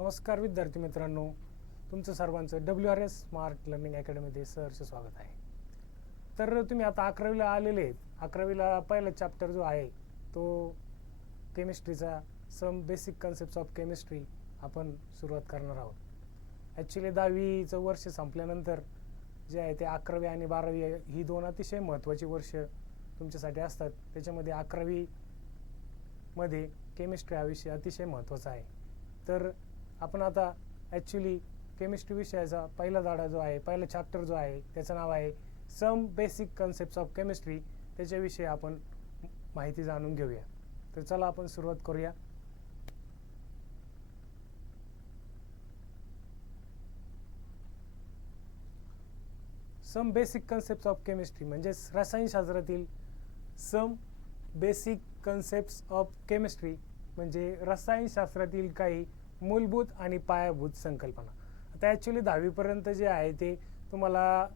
नमस्कार विद्यार्थी मित्रांनो, तुमचं सर्वांचं WRS स्मार्ट लर्निंग अकॅडमीमध्ये सहर्ष स्वागत आहे. तर तुम्ही आता 11वीला आलेले आहेत. 11वीला पहिला चॅप्टर जो आहे तो केमिस्ट्रीचा some basic concepts of chemistry आपण सुरुवात करणार आहोत. ॲक्च्युली 10वीचं वर्ष संपल्यानंतर जे आहे ते 11वी आणि 12वी ही दोन अतिशय महत्त्वाची वर्ष तुमच्यासाठी असतात. त्याच्यामध्ये 11वी मध्ये केमिस्ट्री हा विषय अतिशय महत्त्वाचा आहे. तर आपण आता ॲक्च्युली केमिस्ट्री विषयाचा पहिला धडा जो आहे, पहिला चॅप्टर जो आहे त्याचं नाव आहे some basic concepts of chemistry. त्याच्याविषयी आपण माहिती जाणून घेऊया. तर चला आपण सुरुवात करूया. Some basic concepts of chemistry म्हणजे रसायनशास्त्रातील some basic concepts of chemistry म्हणजे रसायनशास्त्रातील काही मूलभूत आणि पायाभूत संकल्पना. आता ॲक्च्युली 10वीपर्यंत जे आहे ते तुम्हाला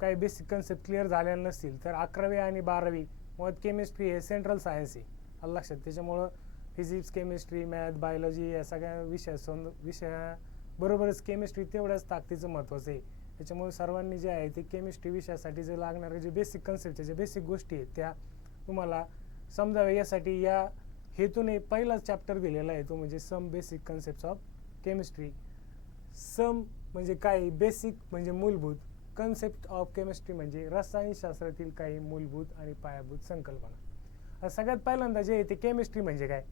काही बेसिक कन्सेप्ट क्लिअर झालेले नसतील तर 11वी आणि 12वी मुळात केमिस्ट्री हे सेंट्रल सायन्स आहे, आलं लक्षात. त्याच्यामुळं फिजिक्स, केमिस्ट्री, मॅथ, बायोलॉजी या सगळ्या विषयाबरोबरच केमिस्ट्री तेवढ्याच ताकदीचं महत्त्वाचं आहे. त्याच्यामुळे सर्वांनी जे आहे ते केमिस्ट्री विषयासाठी जे लागणारे जे बेसिक कन्सेप्ट जे बेसिक गोष्टी आहेत त्या तुम्हाला समजावे यासाठी या हेतूने पहिलाच चॅप्टर दिलेला आहे तो म्हणजे some basic concepts of chemistry. Some म्हणजे काय, बेसिक म्हणजे मूलभूत, कन्सेप्ट ऑफ केमिस्ट्री म्हणजे रसायनशास्त्रातील काही मूलभूत आणि पायाभूत संकल्पना. सगळ्यात पहिल्यांदा जे आहे ते केमिस्ट्री म्हणजे काय,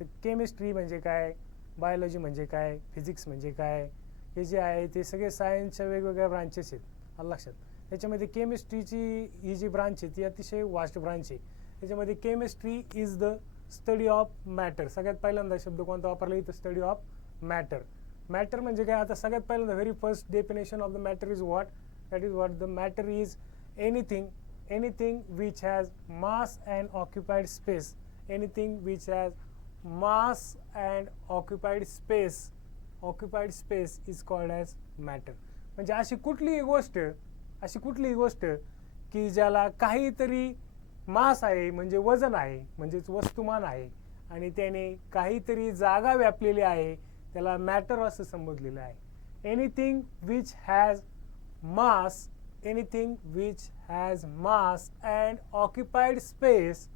तर केमिस्ट्री म्हणजे काय, बायोलॉजी म्हणजे काय, फिजिक्स म्हणजे काय, हे जे आहे ते सगळे सायन्सच्या वेगवेगळ्या ब्रांचेस आहेत, आलं लक्षात. त्याच्यामध्ये केमिस्ट्रीची ही जी ब्रांच आहे ती अतिशय वास्ट ब्रांच आहे. त्याच्यामध्ये chemistry is the study of matter. सगळ्यात पहिल्यांदा शब्द कोणता वापरला इथं, स्टडी ऑफ मॅटर. मॅटर म्हणजे काय, आता सगळ्यात पहिल्यांदा very first definition of the matter is what, that is what the matter is anything which has mass and occupied space. Anything which has mass and occupied space is called as matter. म्हणजे अशी कुठलीही गोष्ट की ज्याला काहीतरी मास आहे म्हणजे वजन आहे म्हणजेच वस्तुमान आहे आणि त्याने काहीतरी जागा व्यापलेली आहे त्याला मॅटर असं संबोधलेलं आहे. Anything which has mass and occupied space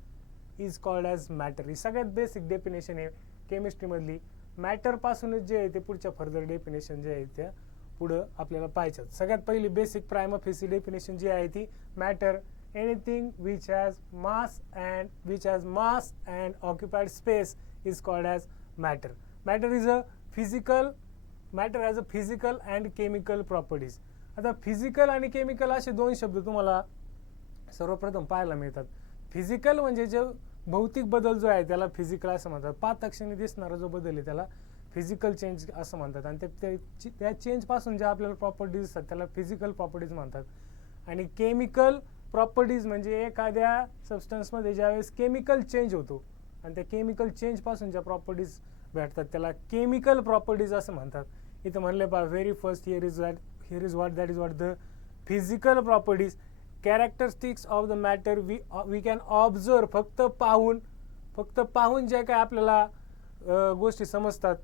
is called as matter. ही सगळ्यात बेसिक डेफिनेशन आहे केमिस्ट्रीमधली. मॅटरपासूनच जे आहे ते पुढच्या फर्दर डेफिनेशन जे आहे त्या पुढं आपल्याला पाहिजेत. सगळ्यात पहिली बेसिक प्रायमा फेसी डेफिनेशन जी आहे ती matter, anything which has mass and occupied space is called as matter. Matter has a physical and chemical properties. आता फिजिकल आणि केमिकल असे दोन शब्द तुम्हाला सर्वप्रथम पाहायला मिळतात. फिजिकल म्हणजे जो भौतिक बदल जो आहे त्याला फिजिकल असं म्हणतात. 5 अक्षरांनी दिसणारा जो बदल आहे त्याला फिजिकल चेंज असं म्हणतात आणि त्या चेंजपासून ज्या आपल्याला प्रॉपर्टीज असतात त्याला फिजिकल प्रॉपर्टीज म्हणतात. आणि केमिकल प्रॉपर्टीज म्हणजे एखाद्या सबस्टन्समध्ये ज्यावेळेस केमिकल चेंज होतो आणि त्या केमिकल चेंजपासून ज्या प्रॉपर्टीज भेटतात त्याला केमिकल प्रॉपर्टीज असं म्हणतात. इथं म्हणले पहा, very first here is what that is what the physical properties characteristics of the matter we can observe. फक्त पाहून ज्या काय आपल्याला गोष्टी समजतात,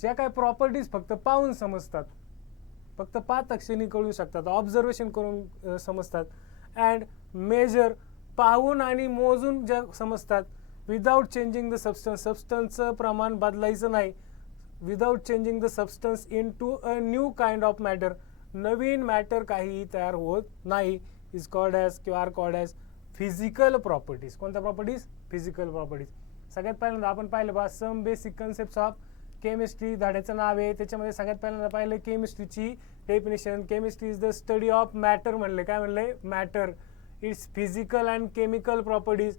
ज्या काय प्रॉपर्टीज फक्त पाहून समजतात, फक्त 5 अक्षरांनी कळू शकतात, ऑब्झर्वेशन करून समजतात. अँड मेजर, पाहून आणि मोजून ज्या समजतात. विदाउट चेंजिंग द सबस्टन्सचं प्रमाण बदलायचं नाही. Without changing the substance into a new kind of matter, नवीन मॅटर काही तयार होत नाही, इज कॉल्ड ॲज किंवा are called as physical properties. कोणत्या प्रॉपर्टीज? Physical properties. सगळ्यात पहिल्यांदा आपण पाहिलं बा some basic concepts of chemistry धड्याचं नाव आहे. त्याच्यामध्ये सगळ्यात पहिल्यांदा पाहिलं केमिस्ट्रीची definition. Chemistry is the study of matter म्हणले. काय म्हणले? Matter. Its physical and chemical properties.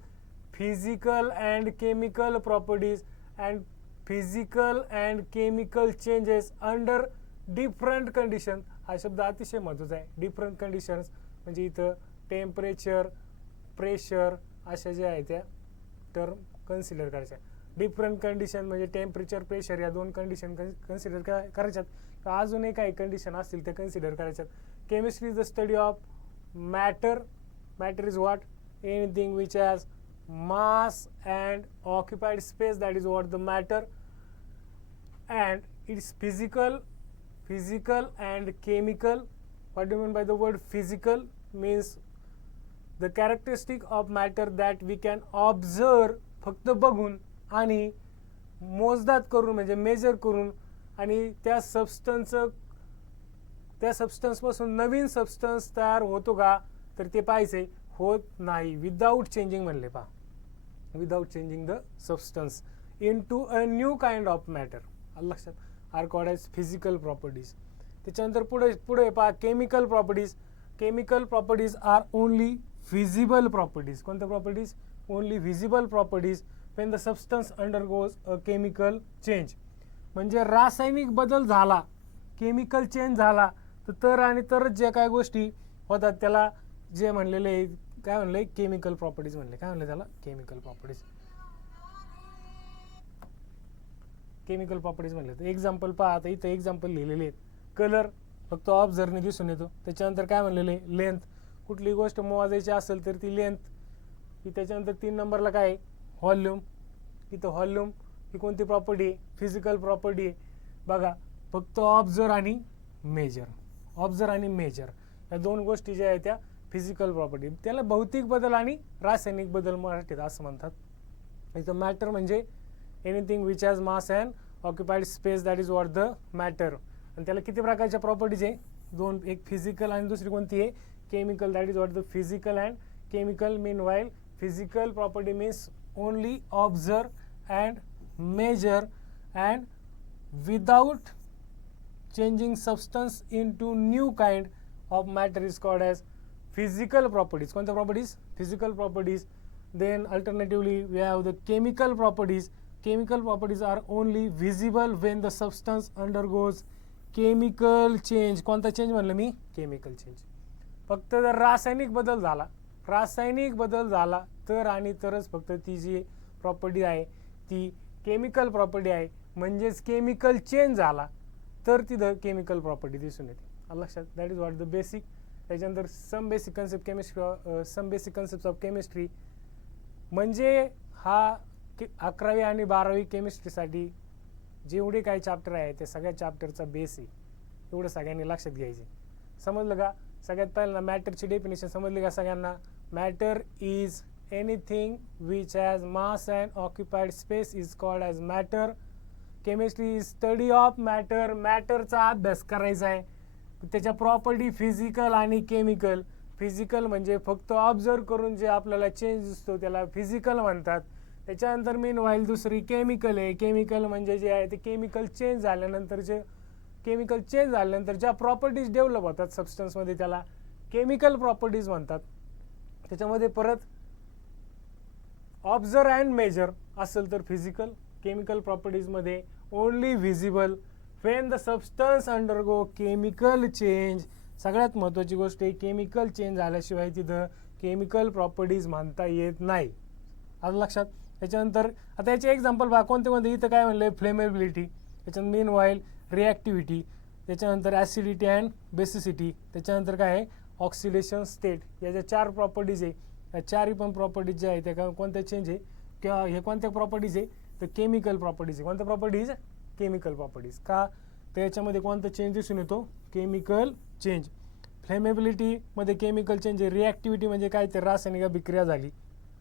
Physical and chemical properties and physical and chemical changes under different condition. हा शब्द अतिशय महत्त्वाचा आहे. डिफरंट कंडिशन्स म्हणजे इथं टेम्परेचर, प्रेशर अशा ज्या आहेत त्या टर्म कन्सिडर करायच्या. डिफरंट कंडिशन म्हणजे टेम्परेचर, प्रेशर या 2 कंडिशन कन्सिडर करायच्यात. अजूनही काही कंडिशन असतील त्या कन्सिडर करायच्यात. Chemistry is the study of matter. Matter is what? Anything which has mass and occupied space, that is what the matter. and it's physical and chemical. What do you mean by the word physical? Means the characteristic of matter that we can observe, फक्त बघून आणि मोजदाद करून म्हणजे major करून, आणि त्या सबस्टन्सपासून नवीन substance तयार होतो का तर ते पाहिजे, होत नाही. विदाउट चेंजिंग म्हणले पहा, without changing the substance into a new kind of matter. लक्षात, are called as physical properties. त्याच्यानंतर पुढे पहा chemical properties. Chemical properties are only visible properties. कोणत्या properties? Only visible properties when the substance undergoes a chemical change. म्हणजे रासायनिक बदल झाला, chemical change झाला तर आणि तरच जे काय गोष्टी होतात त्याला जे म्हणलेले काय म्हणले केमिकल प्रॉपर्टीज म्हणले. काय म्हणले त्याला? Chemical properties. केमिकल प्रॉपर्टीज म्हणले. तर एक्झाम्पल पहा, आता इथं एक्झाम्पल लिहिलेले आहेत. कलर फक्त ऑब्झर्वने दिसून येतो. त्याच्यानंतर काय म्हणलेले? लेंथ. कुठली गोष्ट मोजायची असेल तर ती लेंथ. त्याच्यानंतर 3 नंबरला काय? व्हॉल्यूम. इथं व्हॉल्यूम ही कोणती प्रॉपर्टी आहे? फिजिकल प्रॉपर्टी आहे. बघा, फक्त ऑब्झर्व आणि मेजर. ऑब्झर्व आणि मेजर या दोन गोष्टी ज्या आहेत त्या फिजिकल प्रॉपर्टी. त्याला भौतिक बदल आणि रासायनिक बदल मराठीत असं म्हणतात. इथं मॅटर म्हणजे anything which has mass and occupied space, that is what the matter. आणि त्याला किती प्रकारच्या प्रॉपर्टीज आहे? 2. एक फिजिकल आणि दुसरी कोणती आहे? Chemical. That is what the physical and chemical. Mean while physical property means only observe and measure and without changing substance into new kind of matter is called as physical properties. कोणत्या properties? Physical properties. Then alternatively we have the chemical properties. Chemical properties are only visible when the substance undergoes chemical change. कोणता change म्हणलं मी? Chemical change. फक्त जर रासायनिक बदल झाला, रासायनिक बदल झाला तर आणि तरच फक्त ती जी प्रॉपर्टी आहे ती केमिकल प्रॉपर्टी आहे. म्हणजेच केमिकल चेंज झाला तर तिथं केमिकल प्रॉपर्टी दिसून येते. लक्षात. That is what the basic. त्याच्यानंतर some basic concept chemistry, some basic concept of chemistry म्हणजे हा 11वी आणि 12वी केमिस्ट्रीसाठी जेवढे काही चॅप्टर आहे त्या सगळ्या चॅप्टरचा बेस आहे. एवढं सगळ्यांनी लक्षात घ्यायचे. समजलं का? सगळ्यात पहिल्यांदा मॅटरची डेफिनेशन समजली का सगळ्यांना? Matter is anything which has mass and occupied space is called as matter. Chemistry is study of matter. मॅटरचा अभ्यास करायचा आहे. त्याच्या प्रॉपर्टी फिजिकल आणि केमिकल. फिजिकल म्हणजे फक्त ऑब्झर्व करून जे आपल्याला चेंज दिसतो त्याला फिजिकल म्हणतात. त्याच्यानंतर मीन व्हाईल दुसरी केमिकल आहे. केमिकल म्हणजे जे आहे ते केमिकल चेंज झाल्यानंतर ज्या प्रॉपर्टीज डेव्हलप होतात सबस्टन्समध्ये त्याला केमिकल प्रॉपर्टीज म्हणतात. त्याच्यामध्ये परत ऑब्झर्व अँड मेजर असेल तर फिजिकल. केमिकल प्रॉपर्टीजमध्ये only visible when the substance undergo chemical change. सगळ्यात महत्त्वाची गोष्ट आहे केमिकल चेंज झाल्याशिवाय तिथं केमिकल प्रॉपर्टीज म्हणता येत नाही. आलं लक्षात. त्याच्यानंतर आता याचे एक्झाम्पल पहा कोणते. इथं काय म्हणलं? फ्लेमेबिलिटी. त्याच्यानंतर मेन ऑइल रिॲक्टिव्हिटी. त्याच्यानंतर ॲसिडिटी अँड बेसिसिटी. त्याच्यानंतर काय आहे? Oxidation state. या ज्या 4 प्रॉपर्टीज आहे या 4ही पण प्रॉपर्टीज ज्या आहेत त्या कोणत्या चेंज आहे किंवा हे कोणत्या प्रॉपर्टीज आहे तर केमिकल प्रॉपर्टीज आहे. कोणत्या प्रॉपर्टीज? Chemical properties. का? तर याच्यामध्ये कोणता चेंज दिसून येतो? Chemical change. फ्लेमेबिलिटीमध्ये केमिकल चेंज आहे. रिॲक्टिव्हिटी म्हणजे काय? ते रासायनिक अभिक्रिया झाली,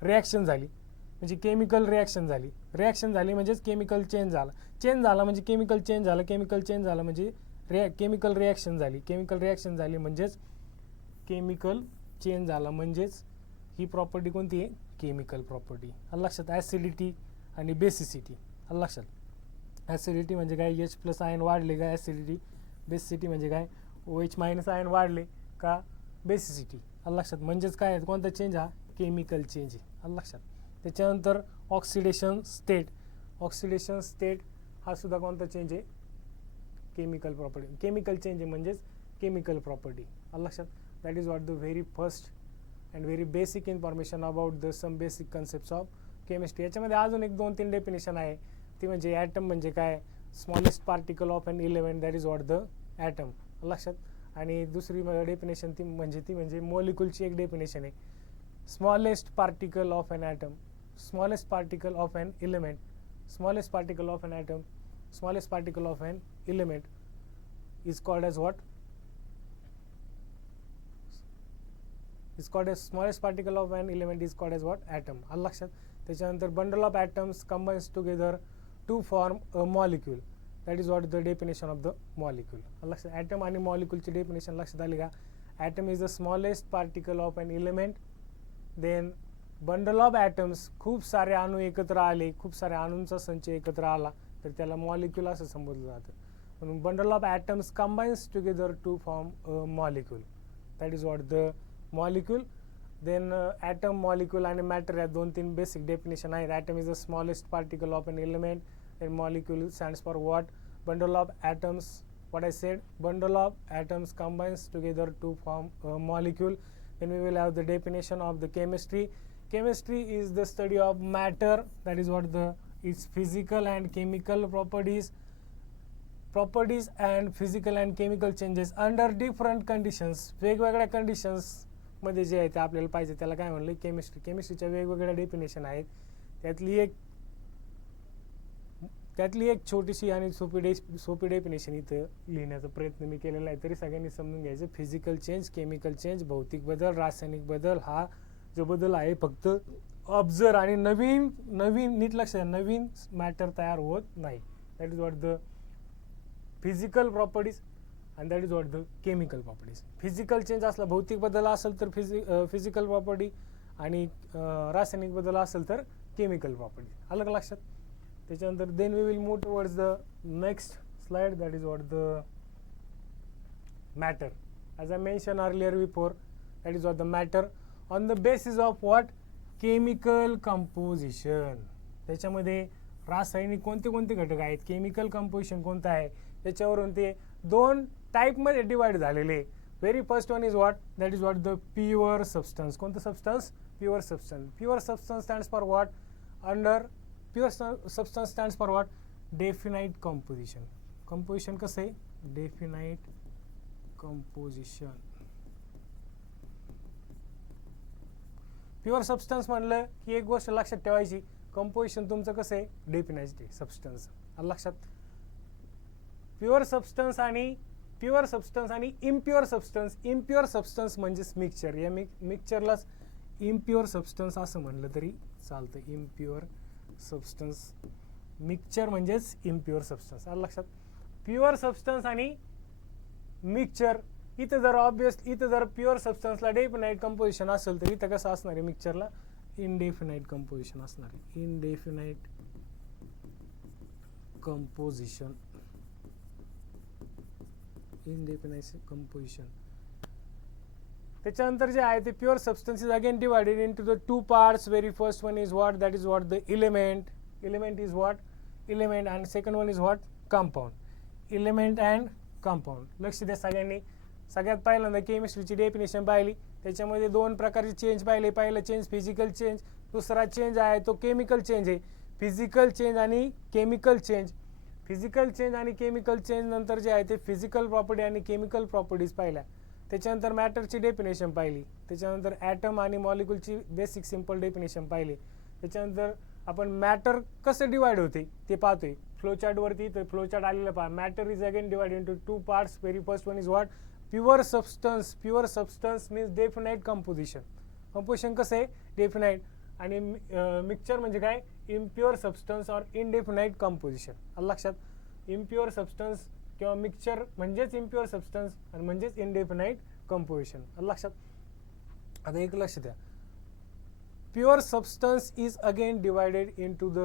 रिॲक्शन झाली म्हणजे केमिकल रिॲक्शन झाली. रिॲक्शन झाली म्हणजेच केमिकल चेंज झाला. चेंज झाला म्हणजे केमिकल चेंज झालं. केमिकल चेंज झालं म्हणजे केमिकल रिॲक्शन झाली. केमिकल रिॲक्शन झाली म्हणजेच केमिकल चेंज झाला. म्हणजेच ही प्रॉपर्टी कोणती आहे? Chemical property. लक्षात. ॲसिडिटी आणि बेसिसिटी. लक्षात. ॲसिडिटी म्हणजे काय? H+ आयन वाढले का ॲसिडिटी. बेसिसिटी म्हणजे काय? OH- आयन वाढले का बेसिसिटी. लक्षात. म्हणजेच काय आहे? कोणता चेंज? हा केमिकल चेंज आहे. लक्षात. त्याच्यानंतर ऑक्सिडेशन स्टेट. ऑक्सिडेशन स्टेट हा सुद्धा कोणता चेंज आहे? Chemical property. केमिकल चेंज आहे म्हणजेच केमिकल प्रॉपर्टी. लक्षात. That is what the very first and very basic information about the some basic concepts of chemistry. याच्यामध्ये अजून एक 2-3 डेफिनेशन आहे. ती म्हणजे ॲटम म्हणजे काय? Smallest particle of an element, that is what the atom. लक्षात. आणि दुसरी डेफिनेशन ती म्हणजे मॉलिक्यूलची एक डेफिनेशन आहे. Smallest particle of an atom, smallest particle of an element, smallest particle of an atom smallest particle of an element is called as what? Is called as smallest particle of an element is called as what? Atom. आलं लक्षात. त्याच्यानंतर bundle of atoms combines together to form a molecule. That is what the definition of the molecule. आलं लक्षात. Atom आणि molecule ची definition लक्षात आली का? Atom is the smallest particle of an element. Then bundle of atoms, खूप सारे अणू एकत्र आले, खूप साऱ्या अणूंचा संच एकत्र आला तर त्याला molecule असं संबोधलं जातं. म्हणून bundle of atoms combines together to form a molecule. That is what the molecule. Then atom, molecule आणि matter या 2-3 basic definition आहेत. Atom is the smallest particle of an element. Then molecule stands for what? Bundle of atoms. What I said, bundle of atoms combines together to form a molecule. Then we will have the definition of the chemistry. Chemistry is the study of matter. That is what its physical and chemical properties and physical and chemical changes under different conditions. वेगवेगळ्या conditions मध्ये जे आहे ते आपल्याला पाहिजे त्याला काय म्हणलं? केमिस्ट्री. केमिस्ट्रीच्या वेगवेगळ्या डेफिनेशन आहेत. त्यातली एक छोटीशी आणि सोपी डेफिनेशन इथं लिहिण्याचा प्रयत्न मी केलेला आहे. तरी सगळ्यांनी समजून घ्यायचं. फिजिकल चेंज, केमिकल चेंज, भौतिक बदल, रासायनिक बदल हा जो बदल आहे फक्त ऑब्झर्व आणि नवीन नीट लक्षात नवीन मॅटर तयार होत नाही. That is what the physical properties and that is what the chemical properties. Physical change असला, भौतिक बदल असेल तर फिजिकल प्रॉपर्टी आणि रासायनिक बदल असेल तर केमिकल प्रॉपर्टी. आलं का लक्षात? त्याच्यानंतर then we will move towards the next slide. That is what the matter. As I mention earlier before, that is what the matter on the basis of what? Chemical composition. त्याच्यामध्ये रासायनिक कोणते घटक आहेत, chemical composition कोणतं आहे, त्याच्यावरून ते 2 टाईपमध्ये डिवाइड झालेले. Very first one is what? That is what the pure substance. कोणतं substance? Pure substance. Pure substance stands for what? Under pure substance stands for what? Definite composition. Composition कसं आहे? Definite composition. Pure substance म्हणलं की एक गोष्ट लक्षात ठेवायची, composition तुमचं कसं आहे? Definite substance. लक्षात. प्युअर सबस्टन्स आणि इम्प्युअर सबस्टन्स. इम्प्युअर सबस्टन्स म्हणजेच मिक्सचर. या मिक्सचरलाच इम्प्युअर सबस्टन्स असं म्हणलं तरी चालतं. Impure substance. मिक्सचर म्हणजेच इम्प्युअर सबस्टन्स. आलं लक्षात. प्युअर सबस्टन्स आणि मिक्सचर. इथं जर प्युअर सबस्टन्सला डेफिनाइट कंपोजिशन असेल तर इथं कसं असणार आहे? मिक्सचरला इनडेफिनाइट कंपोजिशन असणार आहे. Indefinite composition. indefinite composition. त्याच्यानंतर जे आहे ते pure substance is again divided into the 2 parts. Very first one is what? That is what the element. Element is what? Element. And second one is what? Compound. Element and compound. लक्ष द्या सगळ्यांनी. सगळ्यात पहिल्यांदा केमिस्ट्रीची definition पाहिली. त्याच्यामध्ये 2 प्रकारचे change पाहिले. पहिलं चेंज फिजिकल चेंज, दुसरा चेंज आहे तो केमिकल चेंज आहे. फिजिकल चेंज आणि केमिकल चेंज. फिजिकल चेंज आणि केमिकल चेंज नंतर जे आहे ते फिजिकल प्रॉपर्टी आणि केमिकल प्रॉपर्टीज पाहिल्या. त्याच्यानंतर मॅटरची डेफिनेशन पाहिली. त्याच्यानंतर ॲटम आणि मॉलिक्यूलची बेसिक सिंपल डेफिनेशन पाहिली. त्याच्यानंतर आपण मॅटर कसं डिवाइड होते ते पाहतोय. फ्लोचार्टवरती तर फ्लोचार्ट आलेलं पहा. Matter is again divide into 2 parts. Very first one is what? Pure substance. Pure substance means definite composition. Composition कसं आहे? डेफिनाइट. आणि मिक्सचर म्हणजे काय? इम्प्युअर सबस्टन्स और इनडेफिनाइट कंपोजिशन. आलं लक्षात. इम्प्युअर सबस्टन्स किंवा मिक्सचर म्हणजेच इम्प्युअर सबस्टन्स आणि म्हणजेच इनडेफिनाइट कंपोजिशन. आलं लक्षात. आता एक लक्ष द्या. Pure substance is again divided into the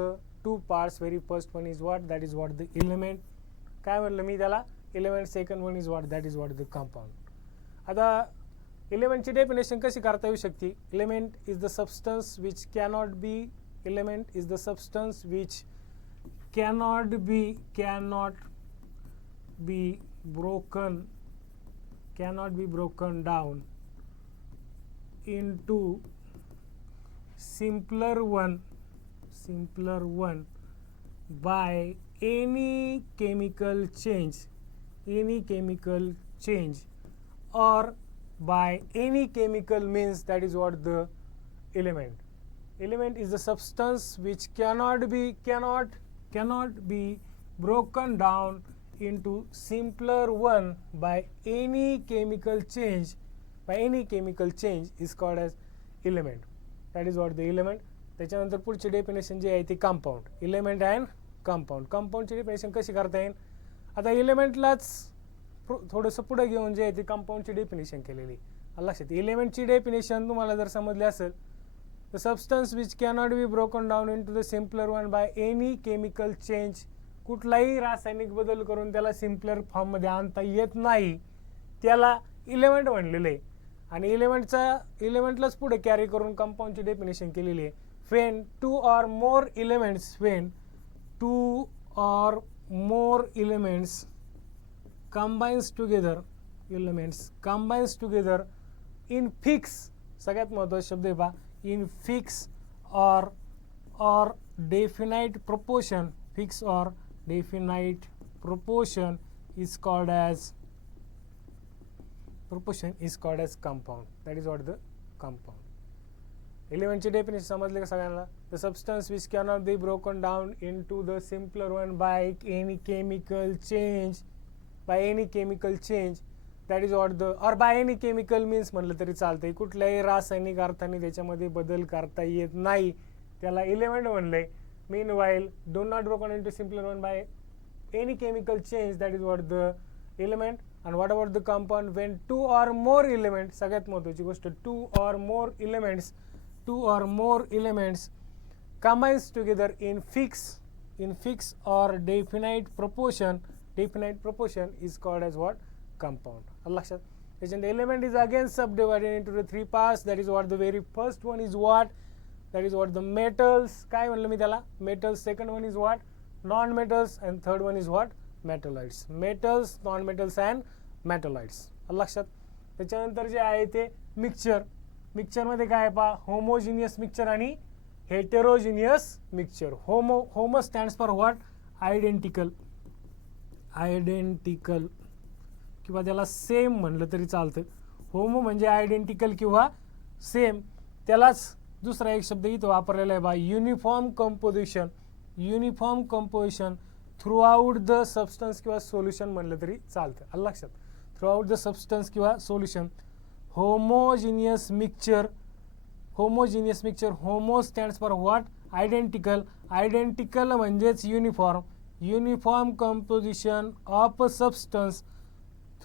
2 parts. Very first one is what? That is what the element. काय म्हणलं मी त्याला? Element. Second one is what? That is what the compound. आता एलिमेंटची डेफिनेशन कशी करता येऊ शकते? Element is the substance which cannot B. Element is the substance which cannot be broken down into simpler one by any chemical change or by any chemical means. That is what the element is the substance which cannot be broken down into simpler one by any chemical change is called as element. That is what the element. त्याच्यानंतर पुढची definition जी आहे ती compound. Element and compound. कंपाऊंडची definition कशी करता येईल? आता एलिमेंटलाच थोडंसं पुढे घेऊन जे आहे ती कंपाऊंडची डेफिनेशन केलेली. लक्षात, एलिमेंटची डेफिनेशन तुम्हाला जर समजली असेल, the substance which cannot be broken down into the simpler one by any chemical change. कुठलाही रासायनिक बदल करून त्याला सिम्पलर फॉर्ममध्ये आणता येत नाही, त्याला एलिमेंट म्हणलेलं आहे. आणि एलिमेंटलाच पुढे कॅरी करून कंपाऊंडची डेफिनेशन केलेली आहे. when two or more elements combines together in fix, सगळ्यात महत्त्वाचा शब्द आहे पहा, in fix or definite proportion, fix or definite proportion is called as compound. That is what the compound. एलिमेंटची डेफिनेशन समजले का सगळ्यांना? The substance which cannot be broken down into the simpler one by any chemical change, that is what the, और by any chemical means म्हणलं तरी चालतंय, कुठल्याही रासायनिक अर्थाने त्याच्यामध्ये बदल करता येत नाही, त्याला एलिमेंट म्हणलंय. Meanwhile do not broken into simpler one by any chemical change, that is what the element. and what about the compound? when two or more elements, सगळ्यात महत्त्वाची गोष्ट, two or more elements combines together in fix or definite proportion is called as what? Compound. लक्षात. त्याच्यानंतर element is again subdivided into the three parts. That is what the very first one is what? That is what the metals. काय म्हणलं मी त्याला? metals. Second one is what? non-metals. And third one is what? metalloids. metals, non-metals and metalloids. लक्षात. त्याच्यानंतर जे आहे ते मिक्सचरमध्ये काय आहे पहा? होमोजिनियस मिक्सचर आणि heterogeneous mixture. Homo stands for what? Identical किंवा त्याला सेम म्हणलं तरी चालतं. होमो म्हणजे आयडेंटिकल किंवा सेम. त्यालाच दुसरा एक शब्द इथं वापरलेला आहे बा, uniform composition throughout the substance किंवा सोल्युशन म्हणलं तरी चालतं. लक्षात. थ्रू आउट द सबस्टन्स किंवा solution. Homogeneous mixture, homo stands for what? Identical म्हणजेच uniform composition of substance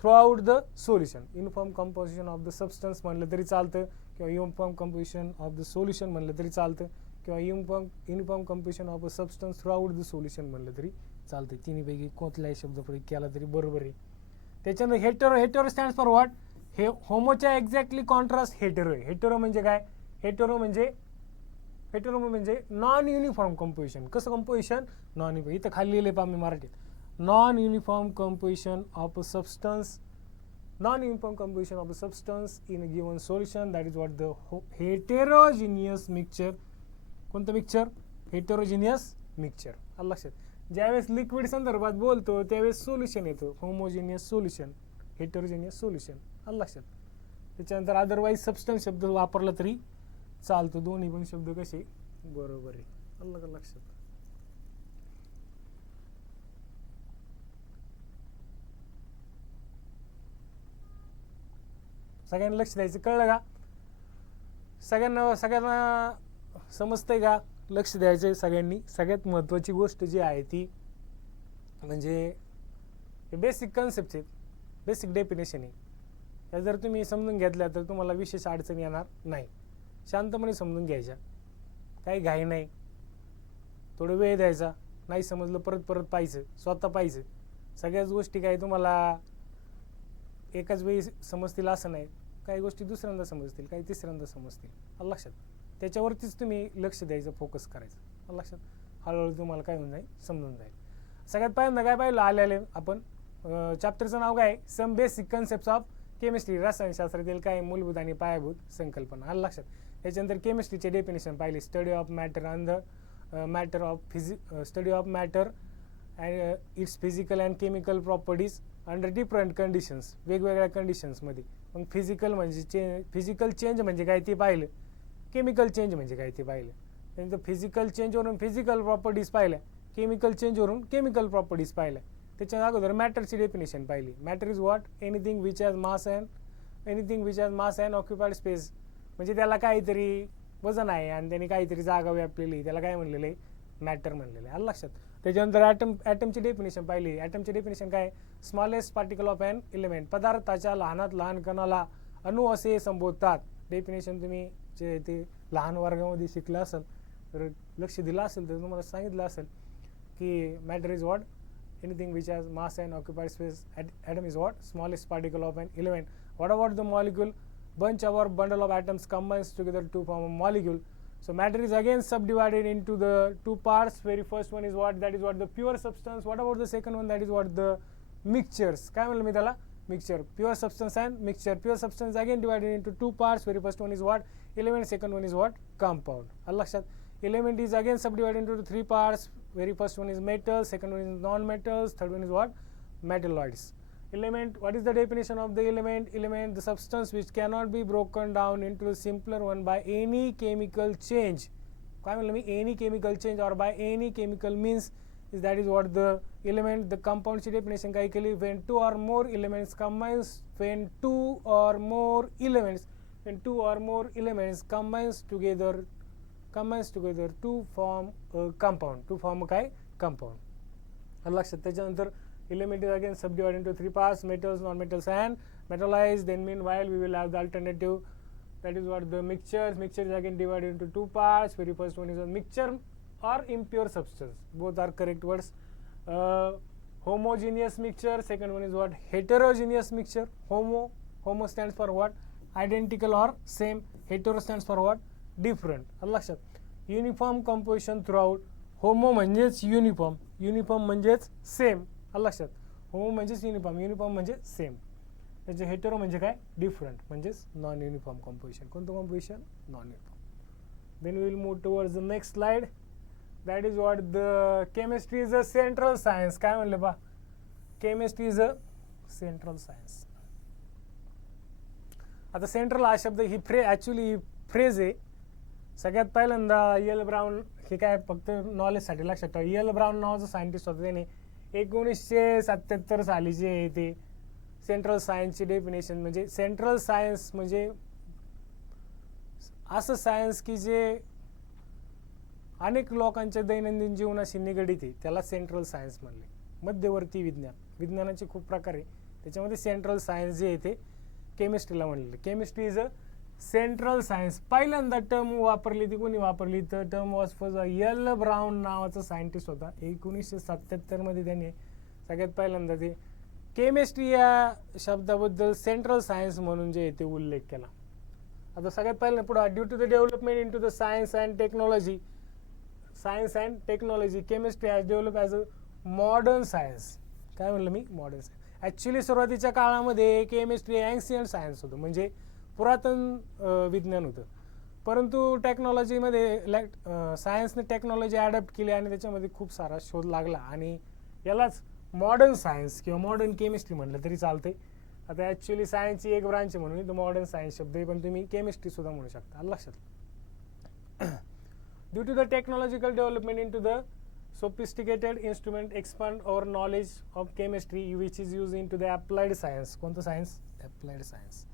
throughout the solution. Uniform composition of the substance म्हणलं तरी चालतं, किंवा uniform composition of the solution म्हणलं तरी चालतं, किंवा uniform composition of the substance throughout the solution म्हणलं तरी चालतं. तिन्हीपैकी कोणत्याही शब्द प्रयोग केला तरी बरोबर आहे. त्याच्यानंतर हेटेरो स्टँड्स फॉर व्हॉट? हे होमोच्या एक्झॅक्टली कॉन्ट्रास्ट हेटेरो आहे. हेटेरो म्हणजे काय? हेटेरो म्हणजे नॉन युनिफॉर्म कंपोजिशन. कसं कंपोजिशन? Non uniform. इथं खाली लिहिले पहा मी मराठीत, non uniform composition of a substance in a given solution. That is what the heterogeneous mixture. कोणतं मिक्सचर? Heterogeneous mixture. लक्षात. ज्यावेळेस लिक्विड संदर्भात बोलतो त्यावेळेस सोल्युशन येतो, होमोजिनियस सोल्युशन, हेटेरोजिनियस सोल्युशन. लक्षात. त्याच्यानंतर अदरवाईज सबस्टन्स शब्द वापरला तरी चालतो. दोन्ही पण शब्द कसे बरोबर आहे. लक्षात. सगळ्यांना लक्ष द्यायचं. कळलं का? सगळ्यांना समजतंय का? लक्ष द्यायचं सगळ्यांनी. सगळ्यात महत्त्वाची गोष्ट जी आहे ती म्हणजे बेसिक कन्सेप्ट आहे, बेसिक डेफिनेशन आहे. त्या जर तुम्ही समजून घेतल्या तर तुम्हाला विशेष अडचण येणार नाही. शांतपणे समजून घ्यायच्या, काही घाई नाही, थोडं वेळ द्यायचा. नाही समजलं परत पाहायचं, स्वतः पाहायचं. सगळ्याच गोष्टी काही तुम्हाला एकाच वेळी समजतील असं नाही. काही गोष्टी दुसऱ्यांदा समजतील, काही तिसऱ्यांदा समजतील. लक्षात. त्याच्यावरतीच तुम्ही लक्ष द्यायचं, फोकस करायचं. लक्षात. हळूहळू तुम्हाला काय होऊन जाईल, समजून जाईल. सगळ्यात पहिल्यांदा काय पाहिलं आलेले आपण चॅप्टरचं नाव काय? Some basic concepts of chemistry. रसायनशास्त्रातील काय मूलभूत आणि पायाभूत संकल्पना. लक्षात. त्याच्यानंतर केमिस्ट्रीचे डेफिनेशन पाहिले. Study of matter and its physical and chemical properties under different conditions. वेगवेगळ्या कंडिशन्समध्ये. मग फिजिकल चेंज म्हणजे काय ते पाहिलं. केमिकल चेंज म्हणजे काय ते पाहिलं. त्यानंतर फिजिकल चेंजवरून फिजिकल प्रॉपर्टीज पाहिल्या. केमिकल चेंजवरून केमिकल प्रॉपर्टीज पाहिल्या. त्याच्या अगोदर मॅटरची डेफिनेशन पाहिली. Matter is what? Anything which has mass and occupied space. म्हणजे त्याला काहीतरी वजन आहे आणि त्याने काहीतरी जागा व्यापलेली, त्याला काय म्हणलेलं आहे? मॅटर म्हणलेलं आहे. आलं लक्षात. त्याच्यानंतर ॲटमची डेफिनेशन पाहिली. ॲटमची डेफिनेशन काय? Smallest particle of an element. पदार्थाच्या लहानात लहान कणाला अणू असे संबोधतात. डेफिनेशन तुम्ही जे ते लहान वर्गामध्ये शिकलं असेल तर लक्ष दिलं असेल तर तुम्हाला सांगितलं असेल की matter is what? Anything which has mass and occupied space. Atom is what? Smallest particle of an element. What about the molecule? Bunch or bundle of atoms combines together to form a molecule. So matter is again subdivided into the two parts. Very first one is what? That is what? The pure substance. What about the second one? That is what? The mixtures. काय म्हणलं मी त्याला? Mixture. Pure substance and mixture. Pure substance again divided into two parts. Very first one is what? Element. Second one is what? Compound. आलं लक्षात. Element is again subdivided into three parts. Very first one is metals. Second one is non-metals. Third one is what? Metalloids. Element, what is the definition of the element? Element, the substance which cannot be broken down into a simpler one by any chemical change. काय म्हणलं मी? Any chemical change or by any chemical means is that is what the element. The compound ची definition काय केली? When two or more elements combines together to form a compound. To form a काय? Compound. आलं लक्षात. त्याच्यानंतर element is again subdivided into three parts: metals, non-metals and metalloids. Then meanwhile we will have the alternative, that is what? The mixtures. Mixture is again divided into two parts. Very first one is a mixture or impure substance. Both are correct words. Homogeneous mixture. Second one is what? Heterogeneous mixture. Homo stands for what? Identical or same. Hetero stands for what? Different. आलं लक्षात. Uniform composition throughout. Homo म्हणजेच uniform. Uniform म्हणजेच same. आलं लक्षात. Homo म्हणजेच uniform म्हणजे same. त्याचे hetero म्हणजे काय? डिफरंट म्हणजेच नॉन युनिफॉर्म कॉम्पोजिशन. कोणतं composition? Non uniform. Then we will move towards the next slide. That is what? The chemistry is a central science. काय म्हणलं बा? Chemistry is a central science. आता central हा शब्द ही ॲक्च्युली फ्रेज आहे. सगळ्यात पहिल्यांदा यल ब्राऊन, हे काय फक्त नॉलेजसाठी लक्षात ठेवा, यल ब्राऊन नावाचं सायंटिस्ट होतं. त्याने 1977 साली जे आहे ते सेंट्रल सायन्सची डेफिनेशन, म्हणजे सेंट्रल सायन्स म्हणजे असं सायन्स की जे अनेक लोकांच्या दैनंदिन जीवनाशी निगडित आहे, त्याला सेंट्रल सायन्स म्हणले. मध्यवर्ती विज्ञान, विज्ञानाचे खूप प्रकार आहे, त्याच्यामध्ये सेंट्रल सायन्स जे आहे ते केमिस्ट्रीला म्हणलेलं. Chemistry is a central science. पहिल्यांदा टर्म वापरली ती कोणी वापरली तर टर्म वॉज फॉर यल ब्राऊन नावाचा सायंटिस्ट होता. 1977 मध्ये त्याने सगळ्यात पहिल्यांदा ते केमिस्ट्री या शब्दाबद्दल सेंट्रल सायन्स म्हणून जे ते उल्लेख केला. आता सगळ्यात पहिल्यांदा पुढे due to the development into the science and technology chemistry has develop as a modern science. काय म्हणलं मी? Modern science. ॲक्च्युली सुरुवातीच्या काळामध्ये केमिस्ट्री एन्शियंट सायन्स होतं, म्हणजे पुरातन विज्ञान होतं. परंतु टेक्नॉलॉजीमध्ये सायन्सने टेक्नॉलॉजी ॲडॅप्ट केली आणि त्याच्यामध्ये खूप सारा शोध लागला आणि यालाच मॉडर्न सायन्स किंवा मॉडर्न केमिस्ट्री म्हटलं तरी चालते. आता ॲक्च्युली सायन्सची एक ब्रांच म्हणून इथं मॉडर्न सायन्स शब्द आहे, पण तुम्ही केमिस्ट्री सुद्धा म्हणू शकता. लक्षात. Due to the technological development into the sophisticated instrument expand our knowledge of chemistry which is used into the applied science. कोणतं science? applied science.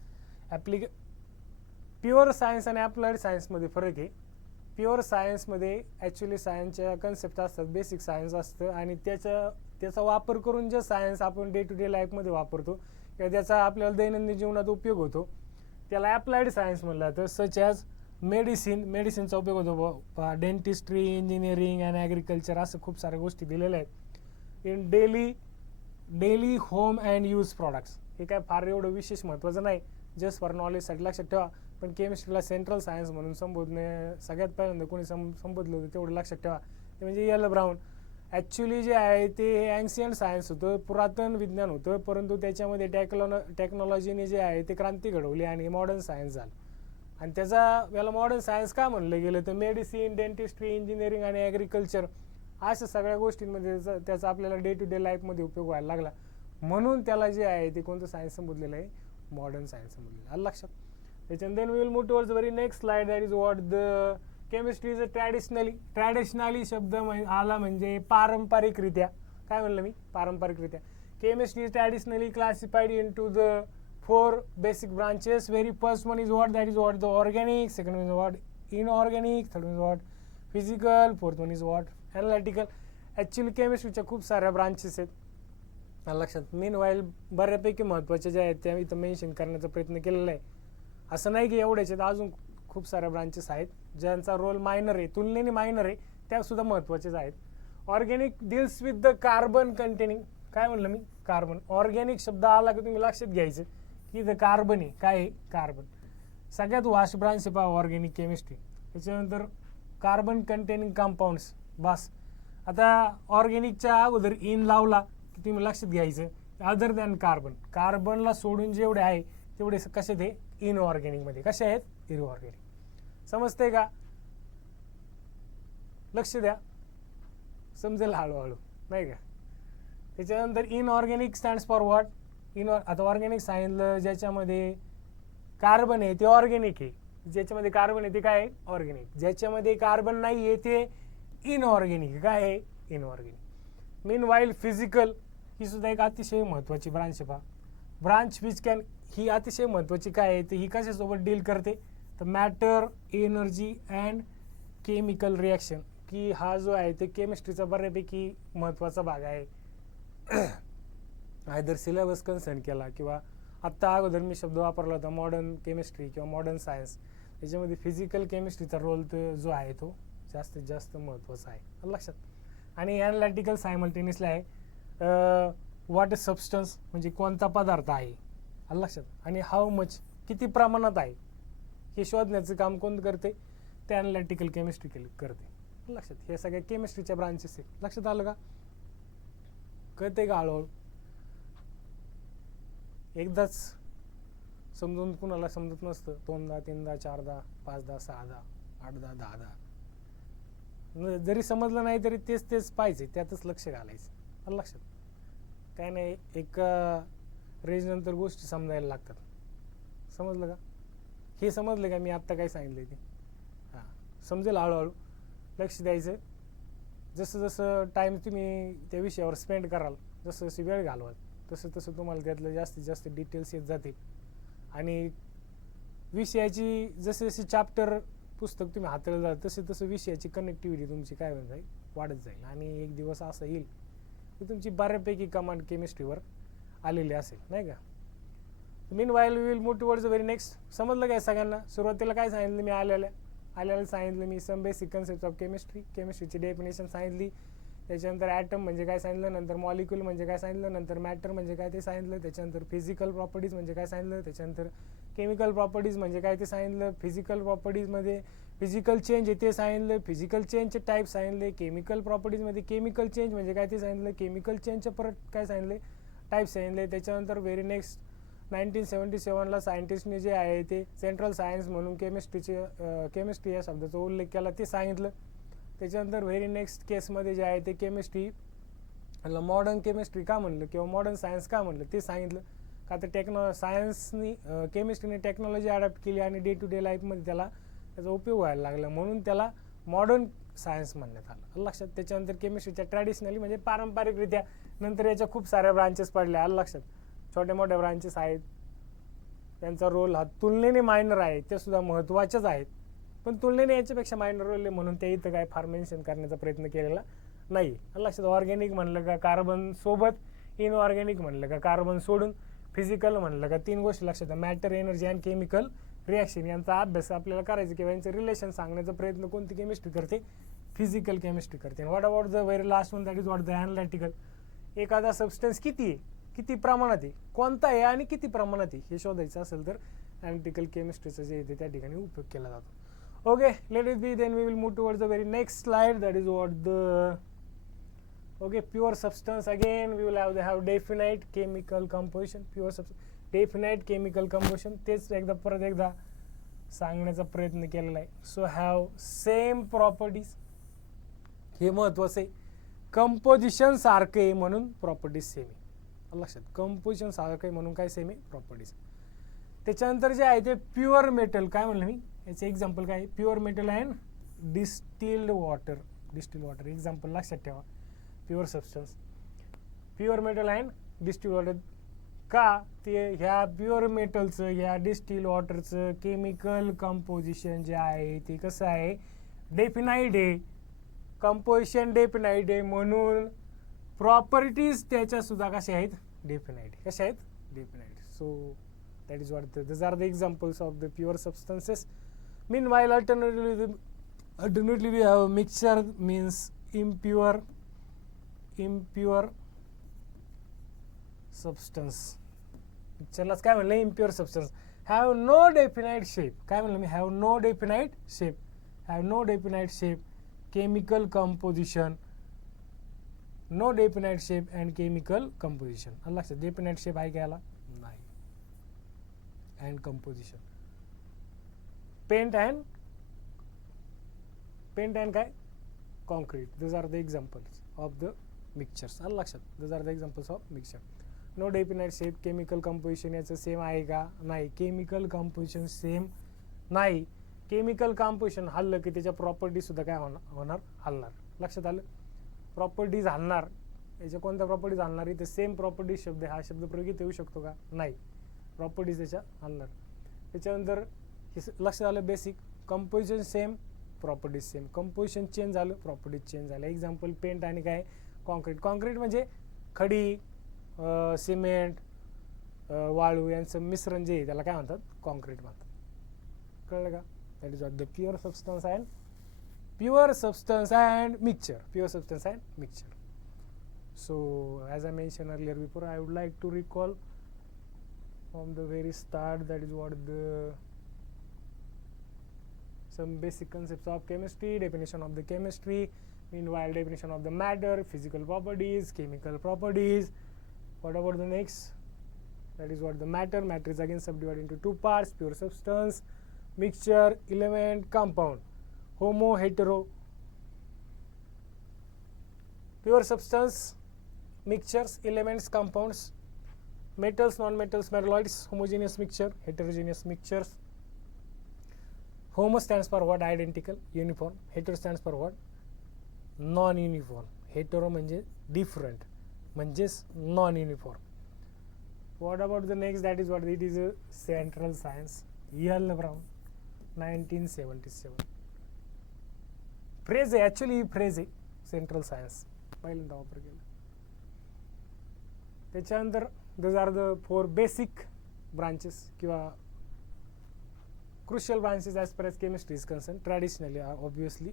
Pure science आणि अप्लाइड सायन्समध्ये फरक आहे. प्युअर सायन्समध्ये ॲक्च्युली सायन्सच्या कन्सेप्ट असतात, basic science असतं आणि त्याचा वापर करून जे सायन्स आपण डे टू डे लाईफमध्ये वापरतो किंवा त्याचा आपल्याला दैनंदिन जीवनात उपयोग होतो त्याला अप्लाइड सायन्स म्हणलं जातं. सच ॲज मेडिसिनचा उपयोग होतो, डेंटिस्ट्री, इंजिनिअरिंग अँड ॲग्रिकल्चर, असं खूप साऱ्या गोष्टी दिलेल्या आहेत. In daily home and use products. हे काय फार एवढं विशेष महत्त्वाचं नाही, जस्ट फॉर नॉलेजसाठी लक्षात ठेवा. पण केमिस्ट्रीला सेंट्रल सायन्स म्हणून संबोधणे सगळ्यात पहिल्यांदा कोणी संबोधलं होतं तेवढं लक्षात ठेवा, ते म्हणजे यल ब्राऊन. ॲक्च्युली जे आहे ते एन्शियंट सायन्स होतं, पुरातन विज्ञान होतं, परंतु त्याच्यामध्ये टेक्नॉलॉजीने जे आहे ते क्रांती घडवली आणि मॉडर्न सायन्स झालं. आणि याला मॉडर्न सायन्स का म्हणलं गेलं तर मेडिसिन, डेंटिस्ट्री, इंजिनिअरिंग आणि ॲग्रिकल्चर अशा सगळ्या गोष्टींमध्ये त्याचा आपल्याला डे टू डे लाईफमध्ये उपयोग व्हायला लागला, म्हणून त्याला जे आहे ते कोणतं सायन्स संबोधलेलं आहे? मॉडर्न सायन्स संबोधलेलं. आलं लक्षात. त्याच्यानंतर we will move towards very next slide, that is what the chemistry is traditionally शब्द आला म्हणजे पारंपरिकरित्या. काय म्हणलं मी? पारंपरिकरित्या. Chemistry is traditionally classified into the 4 basic branches. Very first one is what? That is what? The organic. Second one is what? Inorganic. Third one is what? Physical. Fourth one is what? Analytical. Actually केमिस्ट्रीच्या खूप साऱ्या branches आहेत लक्षात. मीन while बऱ्यापैकी महत्त्वाचे जे आहेत त्या इथं मेन्शन करण्याचा प्रयत्न केलेला आहे. असं नाही की एवढ्याचे, अजून खूप साऱ्या ब्रांचेस आहेत ज्यांचा रोल मायनर आहे, तुलनेने मायनर आहे, त्या सुद्धा महत्त्वाचेच आहेत. Organic deals with the carbon containing. काय म्हणलं मी? कार्बन. ऑर्गॅनिक शब्द आला की तुम्ही लक्षात घ्यायचं की द कार्बन आहे. काय आहे? कार्बन. सगळ्यात वास्ट ब्रांच आहे पहा ऑर्गॅनिक केमिस्ट्री. त्याच्यानंतर कार्बन कंटेनिंग कंपाऊंड्स. बस. आता ऑर्गॅनिकच्या अगोदर इन लावला की तुम्ही लक्षात घ्यायचं अदर दॅन कार्बन. कार्बनला सोडून जेवढे आहे तेवढे कसे ते इनऑर्गॅनिकमध्ये. कसे आहेत? इनऑर्गॅनिक. समजते का? लक्ष द्या, समजेल हळूहळू, नाही का. त्याच्यानंतर इनऑर्गॅनिक स्टँड्स फॉर व्हॉट? आता ऑर्गॅनिक सांगितलं ज्याच्यामध्ये कार्बन आहे ते ऑर्गॅनिक आहे, ज्याच्यामध्ये कार्बन आहे ते काय आहे? ऑर्गॅनिक. ज्याच्यामध्ये कार्बन नाही आहे ते इनऑर्गॅनिक. काय आहे? इनऑर्गॅनिक. मीन वाईल फिजिकल ही सुद्धा एक अतिशय महत्त्वाची ब्रांच आहे पहा. ब्रांच विच कॅन, ही अतिशय महत्त्वाची काय आहे तर ही कशासोबत डील करते तर matter, energy and chemical reaction. की हा जो आहे ते केमिस्ट्रीचा बऱ्यापैकी महत्त्वाचा भाग आहे. आयदर सिलेबस कन्सर्न केला किंवा आत्ता अगोदर मी शब्द वापरला होता मॉडर्न केमिस्ट्री किंवा मॉडर्न सायन्स, त्याच्यामध्ये फिजिकल केमिस्ट्रीचा रोल जो आहे तो जास्तीत जास्त महत्त्वाचा आहे लक्षात. आणि ॲनालिटिकल सायमल्टेनियसली आहे. व्हॉट इज सबस्टन्स म्हणजे कोणता पदार्थ आहे लक्षात, आणि हाऊ मच किती प्रमाणात आहे हे शोधण्याचं काम कोण करते? ते ॲनालिटिकल केमिस्ट्री करते लक्षात. हे सगळ्या केमिस्ट्रीच्या ब्रांचेस आहेत. लक्षात आलं का? कळते का हळूहळू? एकदाच समजून कुणाला समजत नसतं, 2दा 3दा 4दा 5दा 6दा 8दा 10दा जरी समजलं नाही तरी तेच पाहिजे, त्यातच लक्ष घालायचं लक्षात. काय नाही, एका रेंज नंतर गोष्टी समजायला लागतात. समजलं का? हे समजलं का मी आत्ता काय सांगितलं ते? हां, समजेल हळूहळू. लक्ष द्यायचं. जसं जसं टाईम तुम्ही त्या विषयावर स्पेंड कराल, जसं जशी वेळ घालवाल तसं तसं तुम्हाला त्यातलं जास्तीत जास्त डिटेल्स येत जातील. आणि विषयाची जसे जसे चॅप्टर पुस्तक तुम्ही हाताळलं जाल तसे तसं विषयाची कनेक्टिव्हिटी तुमची काय होऊन जाईल? वाढत जाईल. आणि एक दिवस असा येईल की तुमची बऱ्यापैकी कमांड केमिस्ट्रीवर आलेली असेल, नाही का. Meanwhile we will move towards the very next. समजलं काय सगळ्यांना? सुरुवातीला काय सांगितलं मी? आल्याला सांगितलं मी some basic concept of chemistry. केमिस्ट्रीची डेफिनेशन सांगितली. त्याच्यानंतर ॲटम म्हणजे काय सांगितलं, नंतर मॉलिक्यूल म्हणजे काय सांगितलं, नंतर मॅटर म्हणजे काय ते सांगितलं, त्याच्यानंतर फिजिकल प्रॉपर्टीज म्हणजे काय सांगितलं, त्याच्यानंतर केमिकल प्रॉपर्टीज म्हणजे काय ते सांगितलं, फिजिकल प्रॉपर्टीजमध्ये फिजिकल चेंज आहे ते सांगितलं, फिजिकल चेंजचे टाईप सांगितले, केमिकल प्रॉपर्टीजमध्ये केमिकल चेंज म्हणजे काय ते सांगितलं, केमिकल चेंजचे परत काय सांगितले, टाईप सांगितले. त्याच्यानंतर व्हेरी नेक्स्ट 1977ला सायंटिस्टने जे आहे ते सेंट्रल सायन्स म्हणून केमिस्ट्री या शब्दाचा उल्लेख केला ते सांगितलं. त्याच्यानंतर व्हेरी नेक्स्ट केसमध्ये जे आहे ते केमिस्ट्री मॉडर्न केमिस्ट्री का म्हणलं किंवा मॉडर्न सायन्स का म्हणलं ते सांगितलं. का तर सायन्सनी केमिस्ट्रीने टेक्नॉलॉजी अडॅप्ट केली आणि डे टू डे लाईफमध्ये त्याचा उपयोग व्हायला लागला, म्हणून त्याला मॉडर्न सायन्स म्हणण्यात आलं लक्षात. त्याच्यानंतर केमिस्ट्रीच्या ट्रॅडिशनली म्हणजे पारंपरिकरित्या नंतर याच्या खूप साऱ्या ब्रांचेस पडल्या आलं लक्षात. छोट्या मोठ्या ब्रांचेस आहेत, त्यांचा रोल हा तुलनेने मायनर आहे, ते सुद्धा महत्त्वाचेच आहेत, पण तुलनेने याच्यापेक्षा मायनर रोल आहे म्हणून ते इथं काय फार मेन्शन करण्याचा प्रयत्न केलेला नाही लक्षात. ऑर्गॅनिक म्हणलं का कार्बन सोबत, इनऑर्गॅनिक म्हणलं का कार्बन सोडून, फिजिकल म्हणलं का 3 गोष्टी लक्षात. Matter, energy and chemical reaction यांचा अभ्यास आपल्याला करायचा किंवा यांचं रिलेशन सांगण्याचा प्रयत्न कोणती केमिस्ट्री करते? फिजिकल केमिस्ट्री करते. What about the very last one, that is what the analytical. एखादा सबस्टन्स किती आहे, किती प्रमाणात आहे, कोणता आहे आणि किती प्रमाणात आहे हे शोधायचं असेल तर ॲनालिटिकल केमिस्ट्रीचं जे येते त्या ठिकाणी उपयोग केला जातो. Okay, let it be. Then we will move towards the very next slide. That is what the pure substance. Again, we will have definite chemical composition. Pure substance, definite chemical composition. तेच परत एकदा सांगण्याचा प्रयत्न केलेला आहे. So have same properties. हे महत्वाचं आहे. कंपोजिशन सारखे आहे म्हणून प्रॉपर्टीज सेम आहे लक्षात. कंपोजिशन सारखे म्हणून काय सेम आहे? प्रॉपर्टीज. त्याच्यानंतर जे आहे ते प्युअर मेटल. काय म्हणलं मी? याचे एक्झाम्पल काय? Pure metal and distilled water example लक्षात ठेवा. Pure substance, pure metal and distilled water. का ते ह्या प्युअर मेटलचं ह्या डिस्टिल्ड वॉटरचं केमिकल कंपोजिशन जे आहे ते कसं आहे, डेफिनाइट आहे. कंपोजिशन डेफिनाइट आहे म्हणून प्रॉपर्टीज त्याच्या सुद्धा कशा आहेत, डेफिनाइट. कशा आहेत, definite. So that is what these are the examples of the pure substances. Meanwhile, alternatively we have mixture means impure substance. Mixture काय म्हणलं, impure substance have no definite shape. काय म्हणलं मी, have no definite shape, have no definite shape, chemical composition, no definite shape and chemical composition. लक्षात, definite shape आहे काय याला, नाही. And composition, paint and काय, concrete. These are the examples of the mixtures. आलं लक्षात, these are the examples of mixture. No definite shape, chemical composition याचं same आहे का, नाही. chemical composition सेम नाही. chemical composition हल्लं की त्याच्या प्रॉपर्टी सुद्धा काय होणार, हलणार. लक्षात आलं, प्रॉपर्टीज हलणार. याच्या कोणत्या प्रॉपर्टीज हलणार, इथे सेम प्रॉपर्टी शब्द, हा शब्द प्रयोग इथे येऊ शकतो का, नाही. प्रॉपर्टीज त्याच्या हलणार. त्याच्यानंतर लक्षात आलं basic, composition same, properties same. Composition change झालं, प्रॉपर्टीज चेंज झालं. एक्झाम्पल पेंट आणि काय, कॉन्क्रीट. कॉन्क्रीट म्हणजे खडी, सिमेंट, वाळू यांचं मिश्रण जे आहे त्याला काय म्हणतात, कॉन्क्रीट म्हणतात. कळलं का. That is the pure substance and mixture. Pure substance and mixture. So as I mention earlier before, I would like to recall from the very start, that is what some basic concepts of chemistry, definition of the chemistry, meanwhile definition of the matter, physical properties, chemical properties. What about the next? That is what the matter is again subdivided into two parts: pure substance, mixture, element, compound, homo, hetero. Pure substance, mixtures, elements, compounds, metals, non-metals, metalloids, homogeneous mixture, heterogeneous mixtures. Homo stands for what, identical, uniform. Hetero stands for what, non-uniform. hetero म्हणजे different, म्हणजेच non-uniform. What about the next? That is what it is a central science. L. Brown, 1977. Phrase आहे, actually phrase आहे, central science पहिल्यांदा वापर केला. त्याच्यानंतर those are the four basic branches किंवा crucial branches as far as chemistry is concerned. Traditionally, obviously,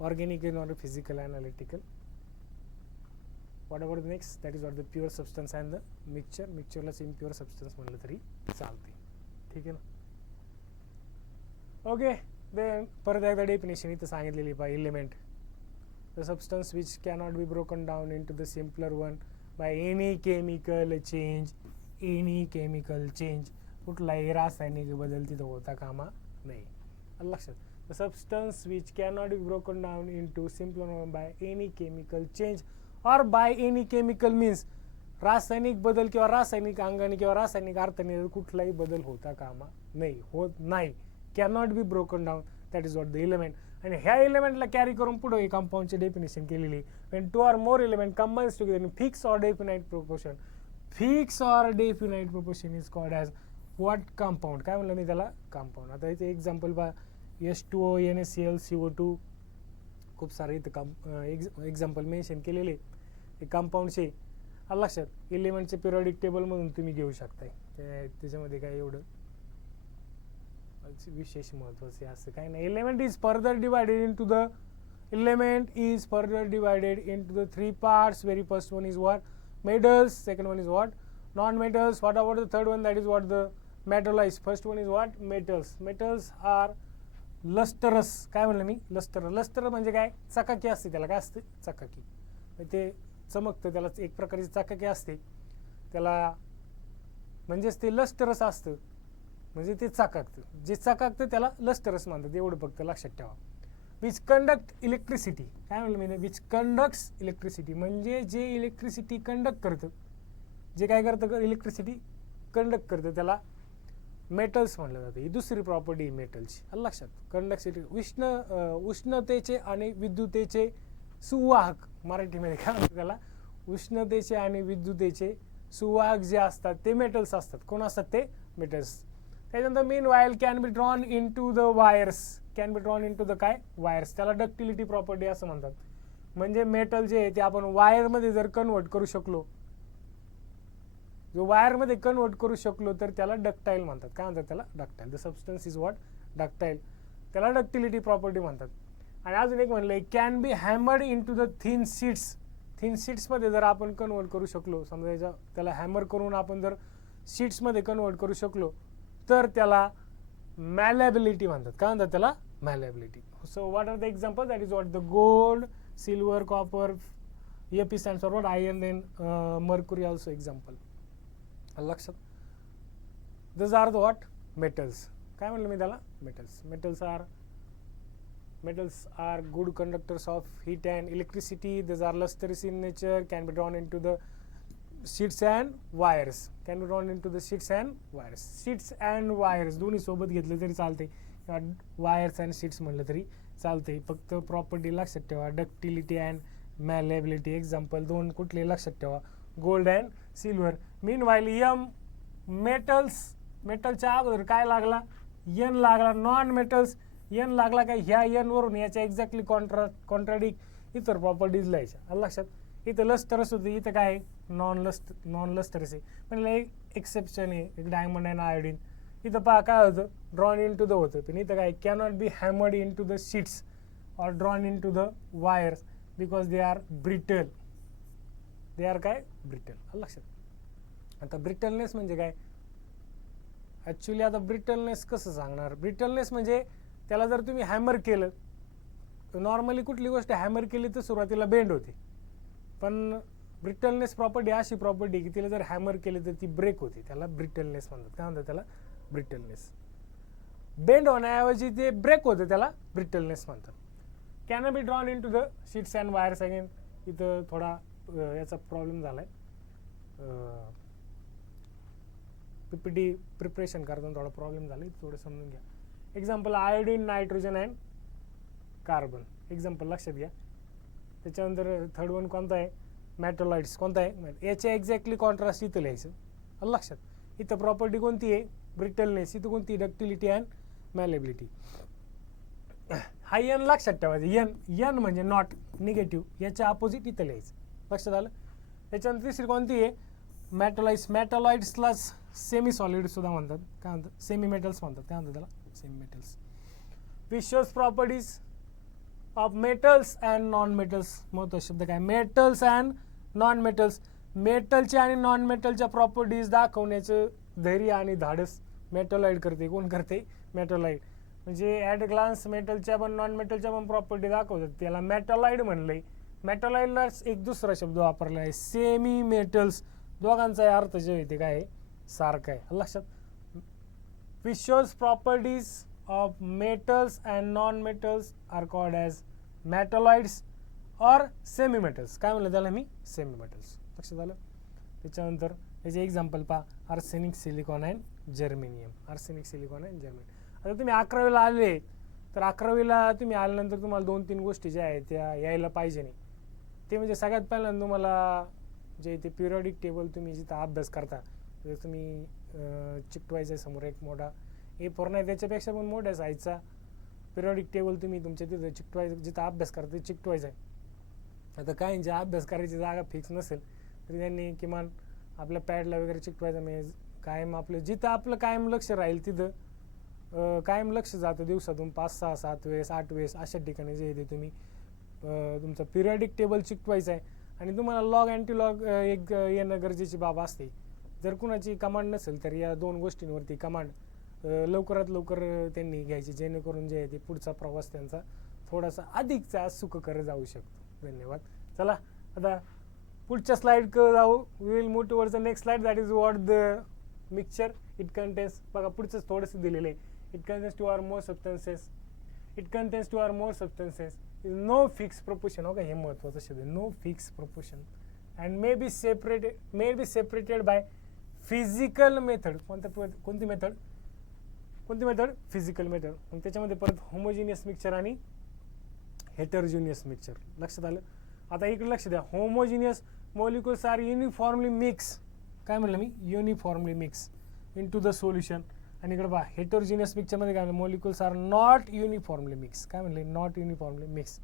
organic, inorganic, physical, analytical. What about the next? That is what the pure substance and the mixture. Mixture ला impure substance म्हणलं तरी चालते. ठीक आहे ना. Okay, then परत एकदा definition इथं सांगितलेली पहा. Element, the substance which cannot be broken down into the simpler one by any chemical change. कुठलाही रासायनिक बदल तिथं होता कामा नाही. लक्षात, the substance which cannot be broken down into simpler one by any chemical change or by any chemical means. रासायनिक बदल किंवा रासायनिक अंगाने किंवा रासायनिक अर्थाने कुठलाही बदल होता कामा नाही, होत नाही. cannot be broken down, that is what the element. आणि ह्या एलिमेंटला कॅरी करून पुढे कंपाऊंडची डेफिनेशन केलेली. when two or more element combines together in fixed or definite proportion. fixed or definite proportion is called as what, compound. काय म्हणलं मी त्याला, compound. आता इथे एक्झाम्पल पहा, H2O, NaCl, CO2, खूप सारे इथं एक्झाम्पल मेन्शन केलेले कंपाऊंडचे. लक्षात, एलिमेंटचे पिरियडिक टेबलमधून तुम्ही घेऊ शकताय. त्याच्यामध्ये काय एवढं विशेष महत्वाचे असं काही नाही. Element is further divided into the three parts. Very first one is what, metals. Second one is what, non-metals. What about the third one? That is what the metalloids. First one is what, metals. Metals are lustrous. काय म्हणलं मी, lustre म्हणजे काय, चकाकी असते त्याला. काय असते, चकाकी. ते चमकतं, त्याला एक प्रकारची चकाकी असते त्याला, म्हणजेच ते लस्टरस असतं, म्हणजे ते चकाकतं. जे चकाकतं त्याला लस्टरस म्हणतात. एवढं फक्त लक्षात ठेवा. Which conduct electricity. काय म्हणलं मी, विच कंडक्ट्स इलेक्ट्रिसिटी म्हणजे जे इलेक्ट्रिसिटी कंडक्ट करतं, जे काय करतं, इलेक्ट्रिसिटी कंडक्ट करतं, त्याला मेटल्स म्हणलं जातं. ही दुसरी प्रॉपर्टी मेटलची. आलं लक्षात. कंडक्टिव्हिटी उष्णतेचे आणि विद्युतेचे सुवाहक, मराठीमध्ये काय म्हणतात त्याला, उष्णतेचे आणि विद्युतेचे सुवाहक जे असतात ते मेटल्स असतात. कोण असतात ते मेटल्स. त्याच्यानंतर meanwhile can be drawn into the wires, can be drawn into the काय वायर्स, त्याला डक्टिलिटी प्रॉपर्टी असं म्हणतात. म्हणजे मेटल जे आहे ते आपण वायरमध्ये जर कन्वर्ट करू शकलो, जो वायरमध्ये कन्वर्ट करू शकलो तर त्याला डक्टाईल म्हणतात. काय म्हणतात त्याला, ductile. The substance is what, ductile. त्याला डक्टिलिटी प्रॉपर्टी म्हणतात. आणि अजून एक म्हणलंय can be hammered into the thin sheets, thin शीट्समध्ये जर आपण कन्वर्ट करू शकलो, समजा त्याला हॅमर करून आपण जर शीट्समध्ये कन्वर्ट करू शकलो तर त्याला मॅलेबिलिटी म्हणतात. काय म्हणतात त्याला, malleability. So what are the example, that is what the gold, silver, copper, Ap stands for what, iron, then mercury also example. लक्षात. These are the what, metals. काय म्हणलं मी त्याला, metals. Metals are good conductors of heat and electricity. These are lustrous in nature, can be drawn into the sheets and wires. Can be drawn into the sheets and wires. Sheets and wires दोन्ही सोबत घेतले तरी चालते किंवा wires and sheets म्हणलं तरी चालते. फक्त प्रॉपर्टी लक्षात ठेवा, डक्टिलिटी अँड मॅलेबिलिटी. एक्झाम्पल दोन कुठले लक्षात ठेवा, gold and silver. Meanwhile यम मेटल्स, मेटलच्या अगोदर काय लागला, एन लागला. नॉन मेटल्स एन लागला काय, ह्या एन वरून याच्या एक्झॅक्टली कॉन्ट्राडिक्ट इतर प्रॉपर्टीज लिहायच्या. लक्षात. इथं लस्टरस होते, इथं काय नॉन लस्टरस आहे. म्हणजे एक एक्सेप्शन आहे, एक डायमंड अँड आयोडीन. इथं पहा काय होतं, ड्रॉन इन टू द होतं, पण इथं काय cannot be hammered into the sheets और drawn into the wires because they are brittle. They are काय ब्रिटल. लक्षात. आता ब्रिटलनेस म्हणजे काय, ॲक्च्युली आता ब्रिटलनेस कसं सांगणार. ब्रिटलनेस म्हणजे त्याला जर तुम्ही हॅमर केलं, नॉर्मली कुठली गोष्ट हॅमर केली तर सुरुवातीला बेंड होते, पण ब्रिटलनेस प्रॉपर्टी अशी प्रॉपर्टी की तिला जर हॅमर केली तर ती ब्रेक होते. त्याला ब्रिटलनेस म्हणतात. काय म्हणतात त्याला, ब्रिटलनेस. बेंड होण्याऐवजी ते ब्रेक होते, त्याला ब्रिटलनेस म्हणतात. Can be drawn into the sheets and wires. Again इथं थोडा याचा प्रॉब्लेम झालाय, पीपीटी प्रिपरेशन करताना थोडा प्रॉब्लेम झाला, थोडं समजून घ्या. Example iodine, nitrogen and carbon. Example लक्षात घ्या. त्याच्यानंतर थर्ड वन कोणता आहे, मेटॅलॉइड्स. कोणता आहे, याच्या एक्झॅक्टली कॉन्ट्रास्ट इथं लिहायचं. लक्षात. इथं प्रॉपर्टी कोणती आहे, ब्रिटलनेस. इथं कोणती, डक्टिलिटी अँड मॅलेबिलिटी. हा एन लक्षात ठेवायचं. एन म्हणजे नॉट, निगेटिव्ह. याच्या अपोजिट इथं लिहायचं. लक्षात आलं. त्याच्यानंतर तिसरी कोणती आहे, मेटॅलॉइड्स. मेटॅलॉइड्सला सेमी सॉलिड सुद्धा म्हणतात. काय म्हणतात, सेमी मेटल्स म्हणतात. काय म्हणतात त्याला, semi metals. Which shows properties of metals and non metals. महत्त्वाचा शब्द काय, मेटल्स अँड नॉन मेटल्स. मेटलच्या आणि नॉन मेटलच्या प्रॉपर्टीज दाखवण्याचं धैर्य आणि धाडस मेटॅलॉइड करते. कोण करते, मेटॅलॉइड. म्हणजे ॲट ग्लान्स मेटलच्या पण नॉन मेटलच्या पण प्रॉपर्टी दाखवतात, त्याला मेटॅलॉइड म्हणलंय. मेटॅलॉइडला एक दुसरा शब्द वापरला आहे, सेमी मेटल्स. दोघांचा अर्थ जे आहे ते काय आहे, सारखा आहे. लक्षात. Which shows properties of metals and non metals are called as metalloids or semi metals. काय म्हणलं त्याला मी, सेमी मेटल्स. लक्षात आलं. त्याच्यानंतर याचे एक्झाम्पल पहा, arsenic, silicon and germanium. Arsenic, silicon and germanium. आता तुम्ही 11वीला आले तर 11वीला तुम्ही आल्यानंतर तुम्हाला 2-3 गोष्टी ज्या आहेत त्या यायला पाहिजे नाही. ते म्हणजे सगळ्यात पहिल्यांदा तुम्हाला जे ते पिरियॉडिक टेबल तुम्ही जिथं अभ्यास करता, तर तुम्ही चिकटवायचा आहे समोर एक मोठा A4 नाही, त्याच्यापेक्षा पण मोठ्या साईजचा पिरियॉडिक टेबल तुम्ही तुमच्या तिथं चिकटवायचं, जिथं अभ्यास करता ते चिकटवायचं आहे. आता काहींच्या अभ्यास करायची जागा फिक्स नसेल तरी त्यांनी किमान आपल्या पॅडला वगैरे चिकटवायचं. म्हणजे कायम आपलं जिथं आपलं कायम लक्ष राहील तिथं कायम लक्ष जातं. दिवसातून 5, 6, 7 वेळेस, 8 वेळेस अशा ठिकाणी जे ते तुम्ही तुमचं पिरियॉडिक टेबल चिकटवायचं आहे. आणि तुम्हाला लॉग अँटी लॉग एक येणं गरजेची बाब असते. जर कुणाची कमांड नसेल तर या 2 गोष्टींवरती कमांड लवकरात लवकर त्यांनी घ्यायची, जेणेकरून जे आहे ते पुढचा प्रवास त्यांचा थोडासा अधिकचा सुखकर जाऊ शकतो. धन्यवाद. चला आता पुढच्या स्लाइड जाऊ. We will move towards the next slide, that is what the mixture. It contains, बघा पुढचं थोडंसं दिलेलं आहे. It contains 2 or more substances. It contains 2 or more substances. Is no fix proportion. हो का, हे महत्त्वाचं शब्द आहे, no fix proportion. And may be separated by physical method. कोणती मेथड, कोणती मेथड? Physical method. मग त्याच्यामध्ये परत होमोजिनियस मिक्सचर आणि हेटरोजिनियस मिक्सचर. लक्षात आलं? आता इकडे लक्ष द्या. Homogeneous molecules are uniformly mix, काय म्हणलं मी? Uniformly mix into the solution. आणि इकडे पहा हेटरोजिनियस मिक्सचरमध्ये काय म्हणलं? Molecules are not uniformly mix. काय म्हणले? Not uniformly mix.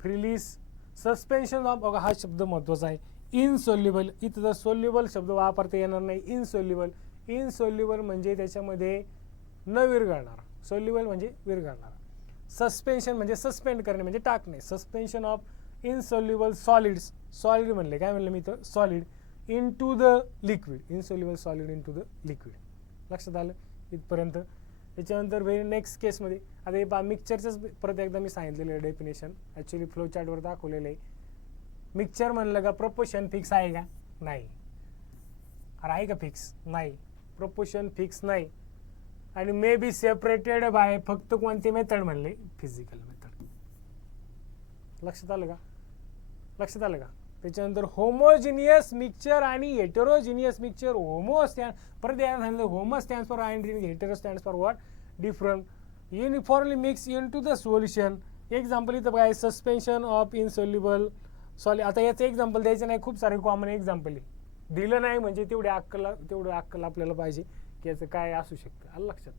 Freely suspension of, बघा हा शब्द महत्त्वाचा आहे, इनसोल्युबल. इथं जर सोल्युबल शब्द वापरता येणार नाही. इनसोल्युबल. इनसोल्युबल म्हणजे त्याच्यामध्ये न विरघळणारा. सोल्युबल म्हणजे विरघळणारा. सस्पेन्शन म्हणजे सस्पेंड करणे म्हणजे टाकणे. Suspension of insoluble solids. Solid म्हणले, काय म्हणलं मी तर? Solid into the liquid. Insoluble solid into the liquid. लक्षात आलं इथपर्यंत? त्याच्यानंतर व्हेरी नेक्स्ट केसमध्ये आता हे पहा मिक्सचरचंच परत एकदा मी सांगितलेलं आहे डेफिनेशन. ॲक्च्युली फ्लो चार्टवर दाखवलेलं आहे. मिक्सचर म्हणलं का प्रपोर्शन फिक्स आहे का? नाही. अरे आहे का फिक्स? नाही. प्रपोर्शन फिक्स नाही. आणि मे बी सेपरेटेड बाय फक्त कोणती मेथड म्हणले? Physical method. लक्षात आलं का? लक्षात आलं का? त्याच्यानंतर होमोजिनियस मिक्सचर आणि हेटेरोजिनियस मिक्सचर. होमो स्टँड परत यायला सांगितलं, homo stands for identity, hetero stands for what? Different. Uniformly mix into the solution. Example इथं काय? Suspension of insoluble solid. आता याचं एक्झाम्पल द्यायचं नाही, खूप सारे कॉमन एक्झाम्पल आहे. दिलं नाही म्हणजे तेवढं अक्कल आपल्याला पाहिजे की याचं काय असू शकतं. आलं लक्षात?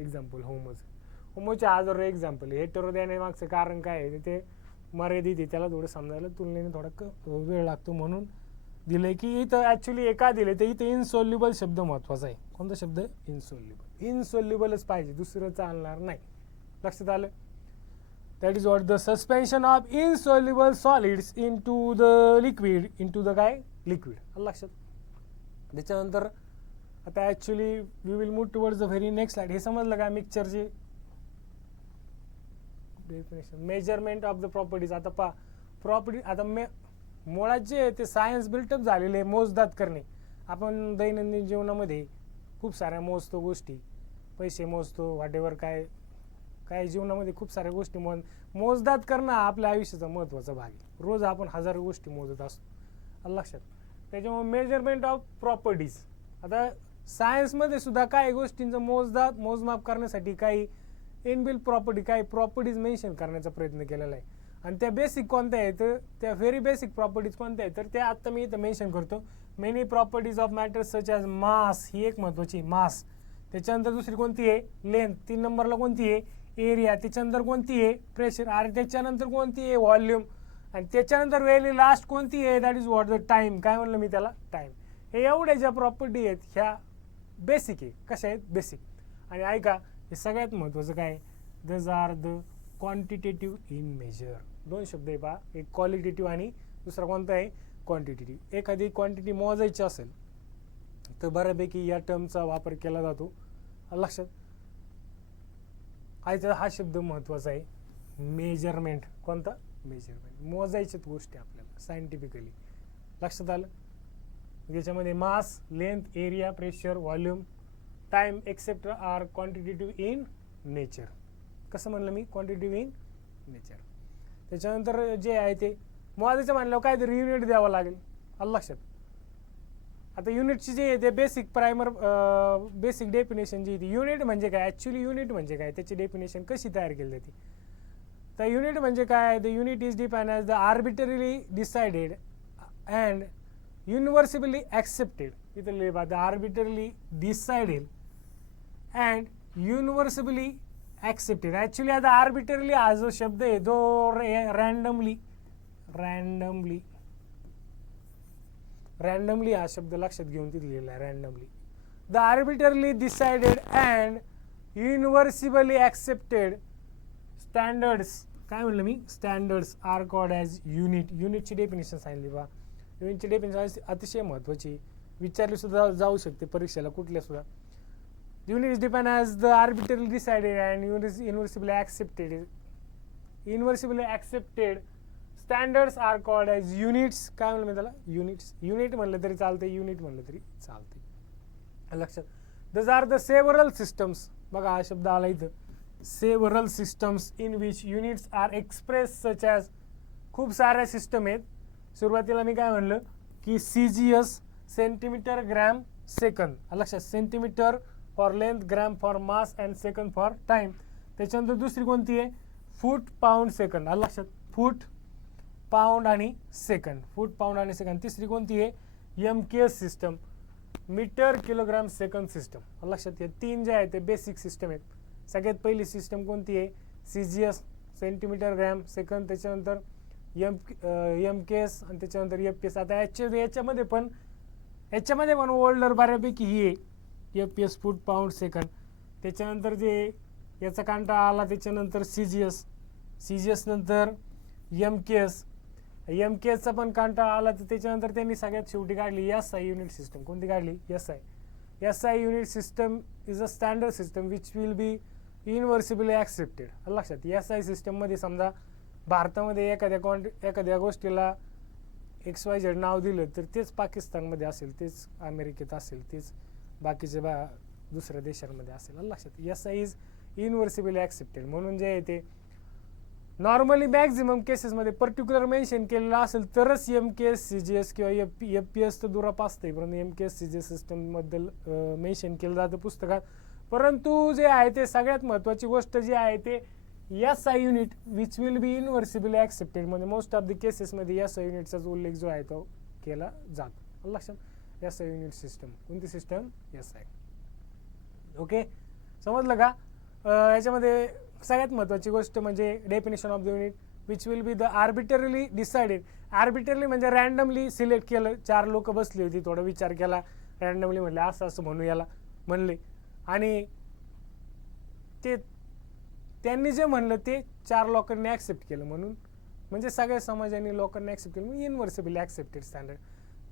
एक्झाम्पल होमोच्या हजारो एक्झाम्पल. हेटेरो देण्यामागचं कारण काय आहे ते मर्यादित आहे, त्याला थोडं समजायला तुलनेने थोडा वेळ लागतो म्हणून दिलंय की इथं ॲक्च्युली एका दिले तर इथं इनसोल्युबल शब्द महत्त्वाचा आहे. कोणता शब्द? इनसोल्युबल. इनसोल्युबलच पाहिजे, दुसरं चालणार नाही. लक्षात आलं? That is what the suspension of insoluble solids into the liquid. Into the काय? लिक्विड. लक्षात? त्याच्यानंतर आता actually we will move towards the very next slide. हे समजलं का मिक्सचरची definition? Measurement of the properties. आता पहा प्रॉपर्टी, आता मुळात जे ते सायन्स बिल्टअप झालेले मोजदाद करणे. आपण दैनंदिन जीवनामध्ये खूप साऱ्या मोजतो गोष्टी, पैसे मोजतो, व्हॉटेवर काय काय जीवनामध्ये खूप साऱ्या गोष्टी मोजदाद करणं हा आपल्या आयुष्याचा महत्त्वाचा भाग आहे. रोज आपण हजारो गोष्टी मोजत असतो. लक्षात? त्याच्यामुळे मेजरमेंट ऑफ प्रॉपर्टीज. आता सायन्समध्ये सुद्धा काही गोष्टींचं मोजमाप करण्यासाठी काही इनबिल्ट प्रॉपर्टी, काही प्रॉपर्टीज मेन्शन करण्याचा प्रयत्न केलेला आहे. आणि त्या बेसिक कोणत्या आहेत? त्या व्हेरी बेसिक प्रॉपर्टीज कोणत्या आहेत? तर त्या आत्ता मी इथं मेन्शन करतो. Many properties of matter such as mass. ही एक महत्त्वाची, मास. त्याच्यानंतर दुसरी कोणती आहे? लेंथ. 3 नंबरला कोणती आहे? एरिया. त्याच्यानंतर कोणती आहे? प्रेशर. आणि त्याच्यानंतर कोणती आहे? व्हॉल्यूम. आणि त्याच्यानंतर व्हेरी लास्ट कोणती आहे? That is what? The time. काय म्हणलं मी त्याला? टाईम. हे एवढ्या ज्या प्रॉपर्टी आहेत ह्या बेसिक आहे. कशा आहेत? बेसिक. आणि ऐका, हे सगळ्यात महत्त्वाचं काय? These are the quantitative in measure. 2 शब्द आहे पहा, एक क्वालिटेटिव्ह आणि दुसरा कोणता आहे? क्वांटिटेटिव्ह. एखादी क्वांटिटी मोजायची असेल तर बऱ्यापैकी या टर्मचा वापर केला जातो. लक्षात? हा शब्द महत्त्वाचा आहे. मेजरमेंट. कोणता? मेजरमेंट. मोजायच्याच गोष्टी आपल्याला सायंटिफिकली. लक्षात आलं? ज्याच्यामध्ये mass, length, area, pressure, volume, time etcetera are quantitative in nature. कसं म्हणलं मी? Quantitative in nature. त्याच्यानंतर जे आहे ते मोजायचं म्हणल्यावर काहीतरी युनिट द्यावं लागेल. आलं लक्षात? आता युनिटची जे आहे ते बेसिक डेफिनेशन जी आहे, युनिट म्हणजे काय? ॲक्च्युली युनिट म्हणजे काय? त्याची डेफिनेशन कशी तयार केली जाते? तर युनिट म्हणजे काय? The unit is defined as the arbitrarily decided and universally accepted. इथं लिहा, the arbitrarily decided and universally accepted. Actually आता आर्बिटरली हा जो शब्द आहे तो रँडमली हा शब्द लक्षात घेऊन तिथे लिहिला आहे. Randomly. The arbitrarily decided and universally accepted standards. काय म्हणलं मी? Standards are called as unit. युनिटची डेफिनेशन सांगितली बा. युनिटची डेफिनेशन अतिशय महत्त्वाची, विचारली सुद्धा जाऊ शकते परीक्षेला कुठल्या सुद्धा. Unit is defined as the arbitrarily decided and universally accepted standards are called as units. काय म्हणलं मी त्याला? युनिट्स. युनिट म्हणलं तरी चालते, युनिट म्हणलं तरी चालते. लक्षात? These are the several systems. बघा हा शब्द आला इथं. Several systems in which units are expressed such as. खूप साऱ्या सिस्टम आहेत. सुरुवातीला मी काय म्हणलं की CGS, सेंटीमीटर ग्रॅम सेकंद. लक्षात? Centimetre for length, gram for mass and second for time. त्याच्यानंतर दुसरी कोणती आहे, फूट पाऊंड सेकंड. आलं लक्षात, फूट पाऊंड आणि सेकंड, फूट पाऊंड आणि सेकंड. तिसरी कोणती आहे, MKS system, metre kilogram second system. आलं लक्षात, हे तीन जे आहेत ते बेसिक सिस्टम आहेत. सगळ्यात पहिली सिस्टम कोणती आहे, CGS, सेंटीमीटर ग्रॅम सेकंद. त्याच्यानंतर MKS आणि त्याच्यानंतर FPS. आता याच्यामध्ये पण ओल्डर बऱ्यापैकी ही आहे, FPS फूट पाऊंड सेकंड. त्याच्यानंतर जे याचा कांटा आला त्याच्यानंतर CGS नंतर MKS चा पण कांटा आला. तर त्याच्यानंतर त्यांनी सगळ्यात शेवटी काढली SI युनिट सिस्टम. कोणती काढली, SI unit system is a standard system which will be universally accepted. लक्षात, SI सिस्टम मध्ये समजा भारतामध्ये एखाद्या गोष्टीला XYZ नाव दिलं तर तेच पाकिस्तानमध्ये असेल, तेच अमेरिकेत असेल, तेच बाकीच्या दुसऱ्या देशांमध्ये असेल. लक्षात, SI इज युनिव्हर्सली ॲक्सेप्टेड. म्हणून जे आहे ते नॉर्मली मॅक्झिमम केसेसमध्ये पर्टिक्युलर मेन्शन केलेलं असेल तरच MKS, CGS किंवा FPS तर दुराप असते, परंतु MKS, CGS सिस्टमबद्दल मेन्शन केलं जातं पुस्तकात. परंतु जे आहे ते सगळ्यात महत्त्वाची गोष्ट जी आहे ते SI unit which will be universally accepted. म्हणजे मोस्ट ऑफ द केसेसमध्ये SI युनिटचाच उल्लेख जो आहे तो केला जातो. लक्षात, SI युनिट सिस्टम. कोणती सिस्टम, SI. ओके, समजलं का. याच्यामध्ये सगळ्यात महत्त्वाची गोष्ट म्हणजे definition of the unit which will be the arbitrarily decided. Arbitrarily म्हणजे रँडमली सिलेक्ट केलं. 4 लोक बसली होती, थोडा विचार केला, रँडमली म्हणले असं असं म्हणू याला म्हणले, आणि ते त्यांनी जे म्हणलं ते 4 लोकांनी ॲक्सेप्ट केलं. म्हणून म्हणजे सगळ्या समाजाने लोकांनी ॲक्सेप्ट केलं, म्हणून universally accepted standard.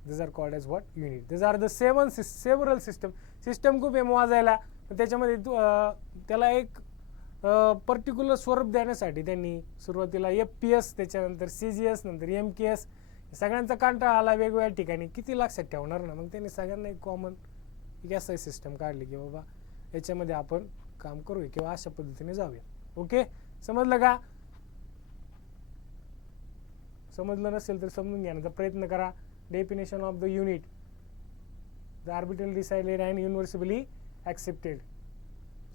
This are called as what, unit. This are the several system. System खूप आहे मोजायला, त्याच्यामध्ये त्याला एक पर्टिक्युलर स्वरूप देण्यासाठी त्यांनी सुरुवातीला FPS, त्याच्यानंतर CGS, नंतर MKS सगळ्यांचा कंटाळा आला वेगवेगळ्या ठिकाणी, किती लक्षात ठेवणार ना. मग त्यांनी सगळ्यांना एक कॉमन SI सिस्टम काढली की बाबा याच्यामध्ये आपण काम करूया किंवा अशा पद्धतीने जाऊया. ओके, समजलं का. समजलं नसेल तर समजून घेण्याचा प्रयत्न करा. Definition of the unit, the arbitrarily decided and universally accepted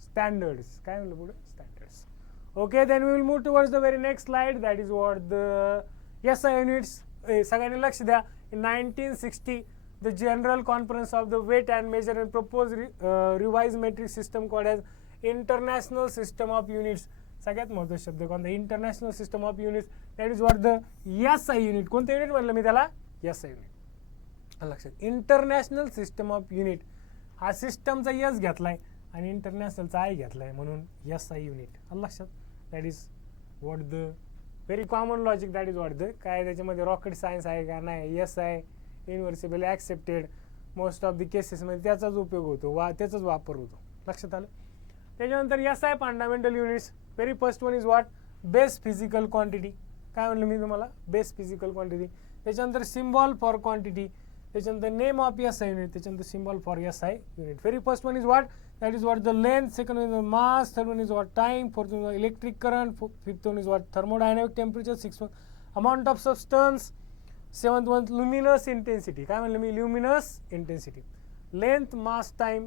standards. काय म्हणलं पुढे, standards. Okay, then we will move towards the very next slide, that is what the SI units. सगळ्यांनी लक्ष द्या. In 1960 the general conference of the weight and measure and propose revise metric system called as international system of units. सगळ्यात महत्त्वाचा शब्द कोणता, international system of units. That is what the SI unit. कोणतं unit म्हणलं मी त्याला, SI unit. लक्षात, international system of unit. हा सिस्टमचा S घेतलाय आणि इंटरनॅशनलचा I घेतलाय, म्हणून SI युनिट. लक्षात, that is what the very common logic. That is what the, काय त्याच्यामध्ये रॉकेट सायन्स आहे का, नाही. SI universally accepted. Most of the केसेसमध्ये त्याचाच उपयोग होतो, त्याचाच वापर होतो. लक्षात आलं. त्याच्यानंतर SI fundamental units. Very first one is what, base physical quantity. काय म्हणलं मी तुम्हाला, बेस फिजिकल क्वांटिटी. त्याच्यानंतर सिम्बॉल फॉर क्वांटिटी. त्याच्यानंतर नेम ऑफ SI युनिट. त्याच्यानंतर symbol for SI unit. Very first one is what, that is what the length, second one is mass, third one is what time, fourth one is electric current, fifth one is what thermodynamic temperature, sixth one amount of substance, seventh one luminous intensity. काय म्हणलं मी, luminous intensity. Length, mass, time,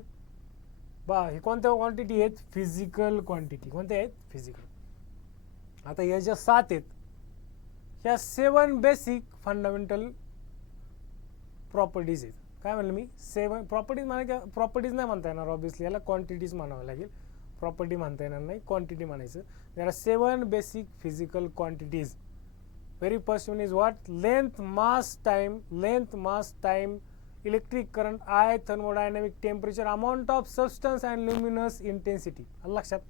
हे कोणत्या quantity आहेत, physical quantity. कोणत्या आहेत, physical. आता या ज्या 7 आहेत, ह्या 7 बेसिक फंडामेंटल प्रॉपर्टीज आहेत. काय म्हणलं मी, 7 प्रॉपर्टीज. म्हणा प्रॉपर्टीज नाही म्हणता येणार ऑब्विसली, याला क्वांटिटीज म्हणावं लागेल. प्रॉपर्टी म्हणता येणार नाही, क्वांटिटी म्हणायचं. There are 7 basic physical quantities. Very first one is what, length, mass, time. Length, mass, time, electric current, I, thermodynamic temperature, amount of substance and luminous intensity. लक्षात.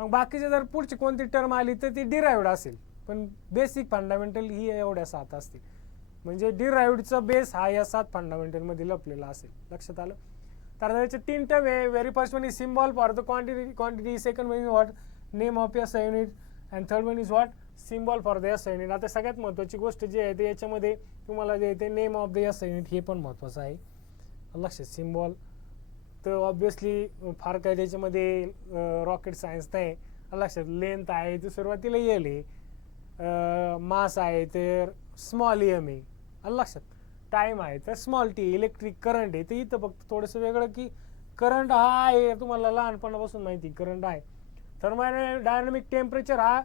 मग बाकीचे जर पुढची कोणती टर्म आली तर ती डिराइव्ड असेल, पण बेसिक फंडामेंटल ही एवढ्या 7 असतील. म्हणजे डिराइव्डचा बेस हा या 7 फंडामेंटलमध्ये लपलेला असेल. लक्षात आलं. तर त्याचे 3 टर्म आहे. Very first one is symbol for the quantity. Second one is what, name of SI unit. And third one is what, symbol for the SI unit. आता सगळ्यात महत्त्वाची गोष्ट जी आहे ते याच्यामध्ये तुम्हाला जे येते name of the SI unit, हे पण महत्त्वाचं आहे. लक्षात, सिम्बॉल तर ऑब्विसली फार काय त्याच्यामध्ये रॉकेट सायन्स नाही. लक्षात, लेंथ आहे तर सुरुवातीला L आहे, मास आहे तर स्मॉल m आहे. लक्षात, टाइम आहे तर स्मॉल t, इलेक्ट्रिक करंट आहे तर इथं फक्त थोडंसं वेगळं की करंट हा आहे, तुम्हाला लहानपणापासून माहिती करंट आहे. थर्मोडायनामिक टेम्परेचर हा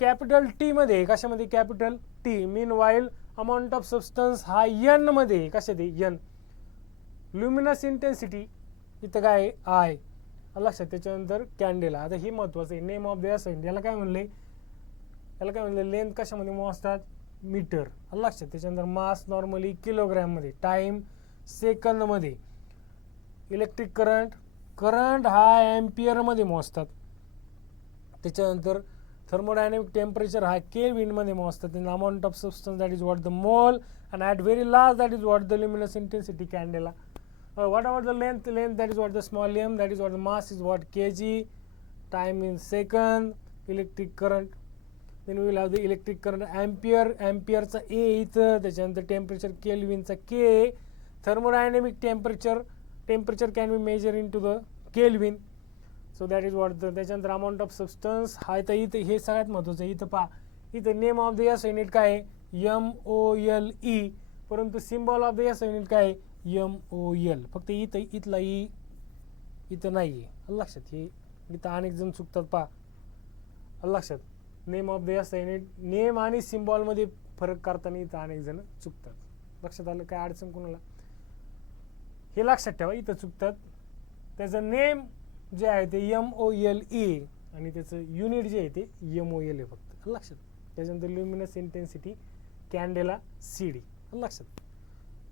कॅपिटल टी मध्ये, कशामध्ये capital T. Mean while amount of substance हा एन मध्ये, कशात एन. ल्युमिनस इंटेन्सिटी इथं काय आहे लक्षात. त्याच्यानंतर कॅन्डेला. आता हे महत्वाचं आहे. नेम ऑफ द एसाइंट याला काय म्हणले, याला काय म्हणले, लेंथ कशामध्ये मोजतात, मीटर लक्षात. त्याच्यानंतर मास नॉर्मली किलोग्रॅम मध्ये, टाइम सेकंद मध्ये. इलेक्ट्रिक करंट, करंट हा एम्पियर मध्ये मोजतात. त्याच्यानंतर थर्मोडायनामिक टेम्परेचर हा केल्विन मध्ये मोजतात. Amount of substance that is what the mole and at very large that is what the luminous intensity candela. What about the length? Length, that is what the small m, that is what the mass is what kg, time in second, electric current. Then we will have the electric current ampere, ampere चा a इथं, त्याच्यानंतर temperature Kelvin चा k. Thermodynamic temperature can be measured into the Kelvin. So that is what the, त्याच्यानंतर amount of substance हा इथं हे सगळ्यात महत्वाचं. इथं पहा, इथं name of the SI unit काय आहे, MOLE, परंतु symbol of the SI unit काय आहे, MOL. फक्त इथं इथला ई इथं नाही आहे लक्षात. हे इथं अनेक जण चुकतात पहा लक्षात. Name of the SI unit, name आणि सिम्बॉल मध्ये फरक करताना इथं अनेक जण चुकतात. लक्षात आलं, काय अडचण कोणाला, हे लक्षात ठेवा. इथं चुकतात. त्याचं नेम जे आहे ते MOLE आणि त्याचं युनिट जे आहे ते MOL आहे फक्त लक्षात. त्याच्यानंतर ल्युमिनस इंटेन्सिटी कॅन्डेला CD लक्षात.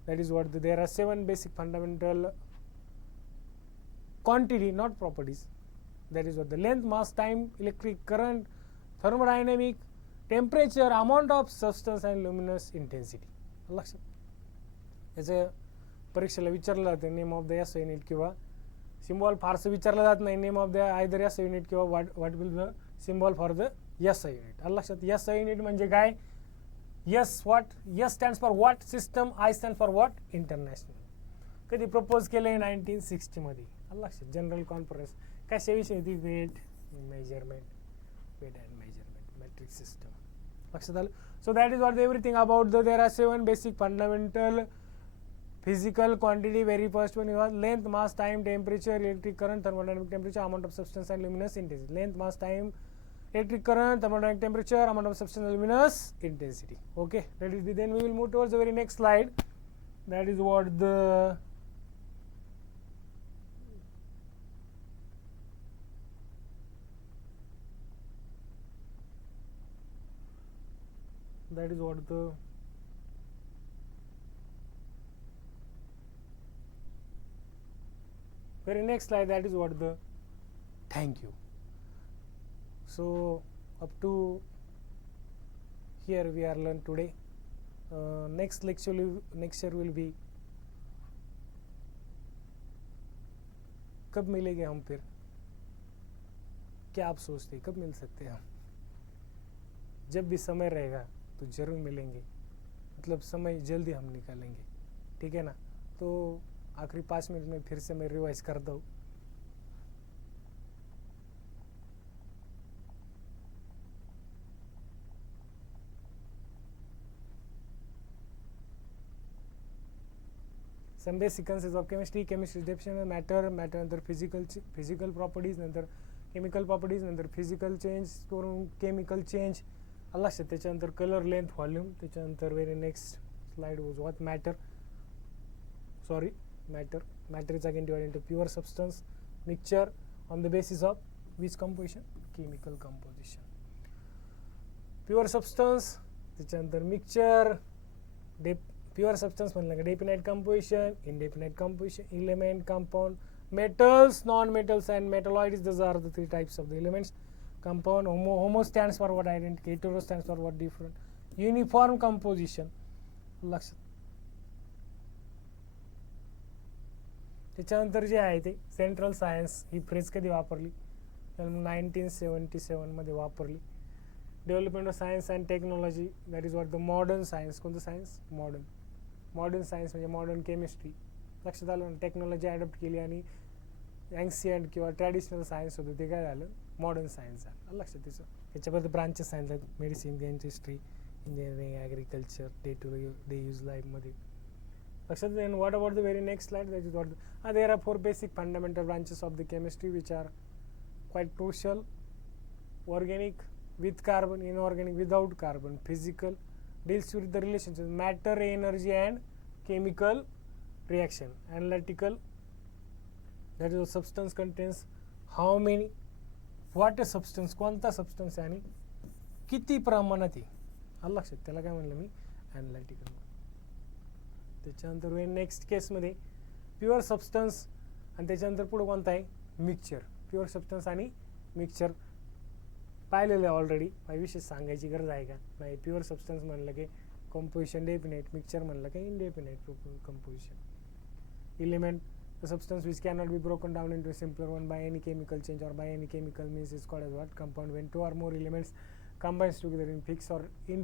That is what there are 7 basic fundamental quantity, not properties. That is what the length, mass, time, electric current, thermodynamic, temperature, amount of substance and luminous intensity. लक्षात. याचं परीक्षेला विचारलं जातं name of the SI unit किंवा symbol फारसं विचारलं जात नाही. Name of the either SI unit किंवा what will the symbol for the SI unit लक्षात. SI युनिट म्हणजे काय, S what, S stands for what system, I stands for what international. कधी प्रपोज केलंय 1960 मध्ये लक्षात. जनरल कॉन्फरन्स कशाविषयी होती, weight measurement, weight and measurement metric system लक्षात आलं. So that is what everything about the there are 7 basic fundamental physical quantity. Very first one is length, mass, time, temperature, electric current, thermodynamic temperature, amount of substance and luminous intensity. Length, mass, time, electric current, thermodynamic temperature, amount of substance and luminous intensity. Okay, that is then we will move towards the very next slide. That is what the very next slide. That is what the thank you. So up to here we are learned today. Next lecture will be कब मिलेंगे हम फिर, क्या आप सोचते कब mill सकते हैं हम? जब भी समय रहेगा तो जरूर मिलेंगे, मतलब समय जल्दी हम निकालेंगे, ठीक है ना. तो आखिरी 5 मिनट में फिर से मैं रिवाइज करता हूँ. Some basic concepts of chemistry. Chemistry definition of matter, नंतर physical properties, नंतर chemical properties, नंतर physical change करून chemical change लक्षात. त्याच्यानंतर color, length, volume. त्याच्यानंतर very next slide was what matter is again divided into pure substance, mixture, on the basis of which composition, chemical composition. Pure substance, त्याच्यानंतर mixture, pure substance म्हणलं का definite composition, indefinite composition, element, compound, metals, non-metals and metalloids. Those are the 3 types of the elements. Compound, homo stands for what, identity. Hetero stands for what, different. Uniform composition लक्षात. त्याच्यानंतर जे आहे ते central science ही phrase कधी वापरली, 1977 मध्ये वापरली. Development of science and technology, that is what the modern science. कोणतं सायन्स, मॉडर्न सायन्स म्हणजे मॉडर्न केमिस्ट्री लक्षात आलं. टेक्नॉलॉजी ॲडॉप्ट केली आणि अँशियंट किंवा ट्रॅडिशनल सायन्स होतं ते काय झालं, मॉडर्न सायन्स झालं लक्षात. त्याचं याच्यामध्ये ब्रांचेस सायन्स आहेत, medicine, dentistry, engineering, agriculture, day to day use लाईफमध्ये लक्षात. then what about the very next slide, that is what there are 4 basic fundamental branches of the chemistry which are quite crucial: organic with carbon, inorganic without carbon, physical deals with the relationship matter, energy and chemical reaction, analytical, that is the substance contains how many, what a substance, कोणता substance आहे आणि किती प्रमाणात आहे, आलं लक्षात. त्याला काय म्हणलं मी, ॲनालिटिकल. त्याच्यानंतर नेक्स्ट केसमध्ये प्युअर सबस्टन्स आणि त्याच्यानंतर पुढे कोणता आहे, मिक्सचर. प्युअर सबस्टन्स आणि मिक्सचर पाहिलेलं आहे ऑलरेडी, काही विशेष सांगायची गरज आहे का नाही. प्युअर सबस्टन्स म्हणलं की कंपोजिशन डेफिनेट, मिक्सचर म्हणलं की indefinite composition. Element, the substance which cannot be broken down into a simpler one by any chemical change or by any chemical means is called as what, compound. When 2 or more elements combines together in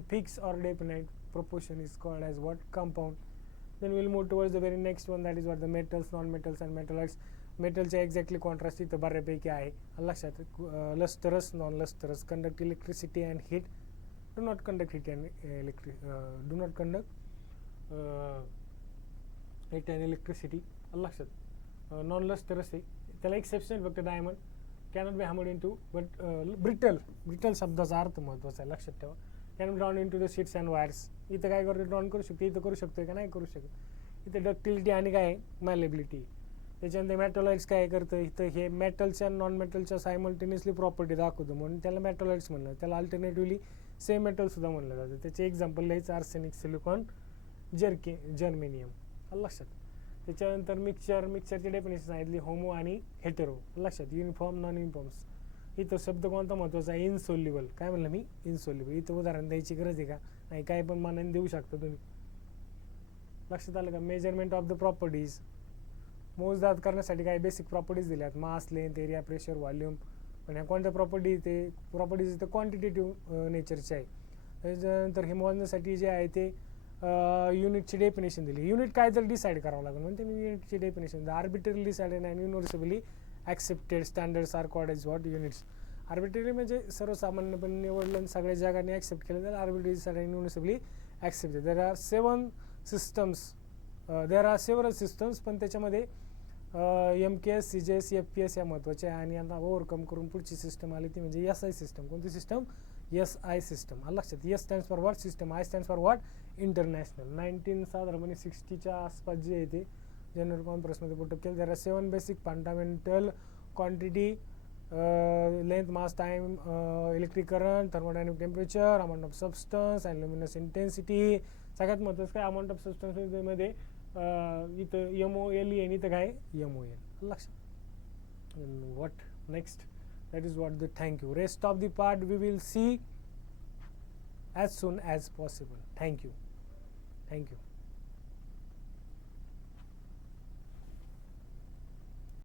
fixed or definite proportion is called as what, compound. Then we'll move towards the very next one, that is what the metals, non-metals and metalloids. मेटलच्या exactly contrast इथं बऱ्यापैकी आहे, लक्षात. Lustrous, non lustrous, conduct electricity and heat, do not conduct heat and do not conduct heat and electricity, लक्षात. Non lustrous आहे, त्याला exception फक्त diamond, cannot be hammered into, but brittle शब्दाचा अर्थ महत्त्वाचा आहे, लक्षात ठेवा. Can be drawn into the sheets and wires. इथं काय करतो, ड्रॉन करू शकतो, इथं करू शकतो का नाही करू शकत. इथे डक्टिलिटी आणि काय मॅलेबिलिटी. त्याच्यानंतर मेटॉलाइट्स काय करतं, इथं हे मेटलच्या नॉन मेटलच्या सायमल्टेनियसली प्रॉपर्टी दाखवतो म्हणून त्याला मेटॉलाइट्स म्हणलं. त्याला अल्टरनेटिव्हली सेम मेटलसुद्धा म्हणलं जातं. त्याचे एक्झाम्पल लिहायचं आर्सेनिक, सिलिकॉन, जर्मेनियम, लक्षात. त्याच्यानंतर मिक्सचरची डेफिनेशन सांगितली, होमो आणि हेटेरो, लक्षात. Uniform, non uniforms. इथं शब्द कोणता महत्त्वाचा आहे, इनसोल्युबल. काय म्हणलं मी, इनसोल्युबल. इथं उदाहरण द्यायची गरज आहे का नाही, काय पण मानाने देऊ शकता तुम्ही, लक्षात आलं का. मेजरमेंट ऑफ द प्रॉपर्टीज, मोजदाद करण्यासाठी काही बेसिक प्रॉपर्टीज दिल्यात, मास, लेंथ, एरिया, प्रेशर, व्हॉल्यूम. पण ह्या कोणत्या प्रॉपर्टीज इथं क्वांटिटेटिव्ह नेचरचे आहे. त्याच्यानंतर हे मोजण्यासाठी जे आहे ते युनिटची डेफिनेशन दिली. युनिट काय तर डिसाईड करावं लागेल म्हणून त्यांनी युनिटची डेफिनेशन दिली. Arbitrary decided and universally accepted standards are called as what, units. Arbitrary म्हणजे सर्वसामान्यपणे निवडलं आणि सगळ्या जगाने ॲक्सेप्ट केलं, तर arbitrary decided and universally accepted. There are several systems, पण त्याच्यामध्ये MKS, CJS, FPS या महत्त्वाचे आहे. आणि यांना ओव्हरकम करून पुढची सिस्टम आली ती म्हणजे SI सिस्टम. कोणती सिस्टम, SI सिस्टम, लक्षात. S stands for what, system. I stands for what, international. 19 60च्या आसपास जे आहे ते जनरल कॉन्फरन्समध्ये पुटअप केलं. There are 7 basic fundamental quantity, length, mass, time, electric current, thermodynamic temperature, amount of substance and luminous intensity. सगळ्यात महत्त्वाचं काय, अमाऊंट ऑफ सबस्टन्समध्ये इथं MOLE आणि इथं काय MON, लक्षात. What next, that is what the thank you. Rest of the part we will see as soon as possible. Thank you.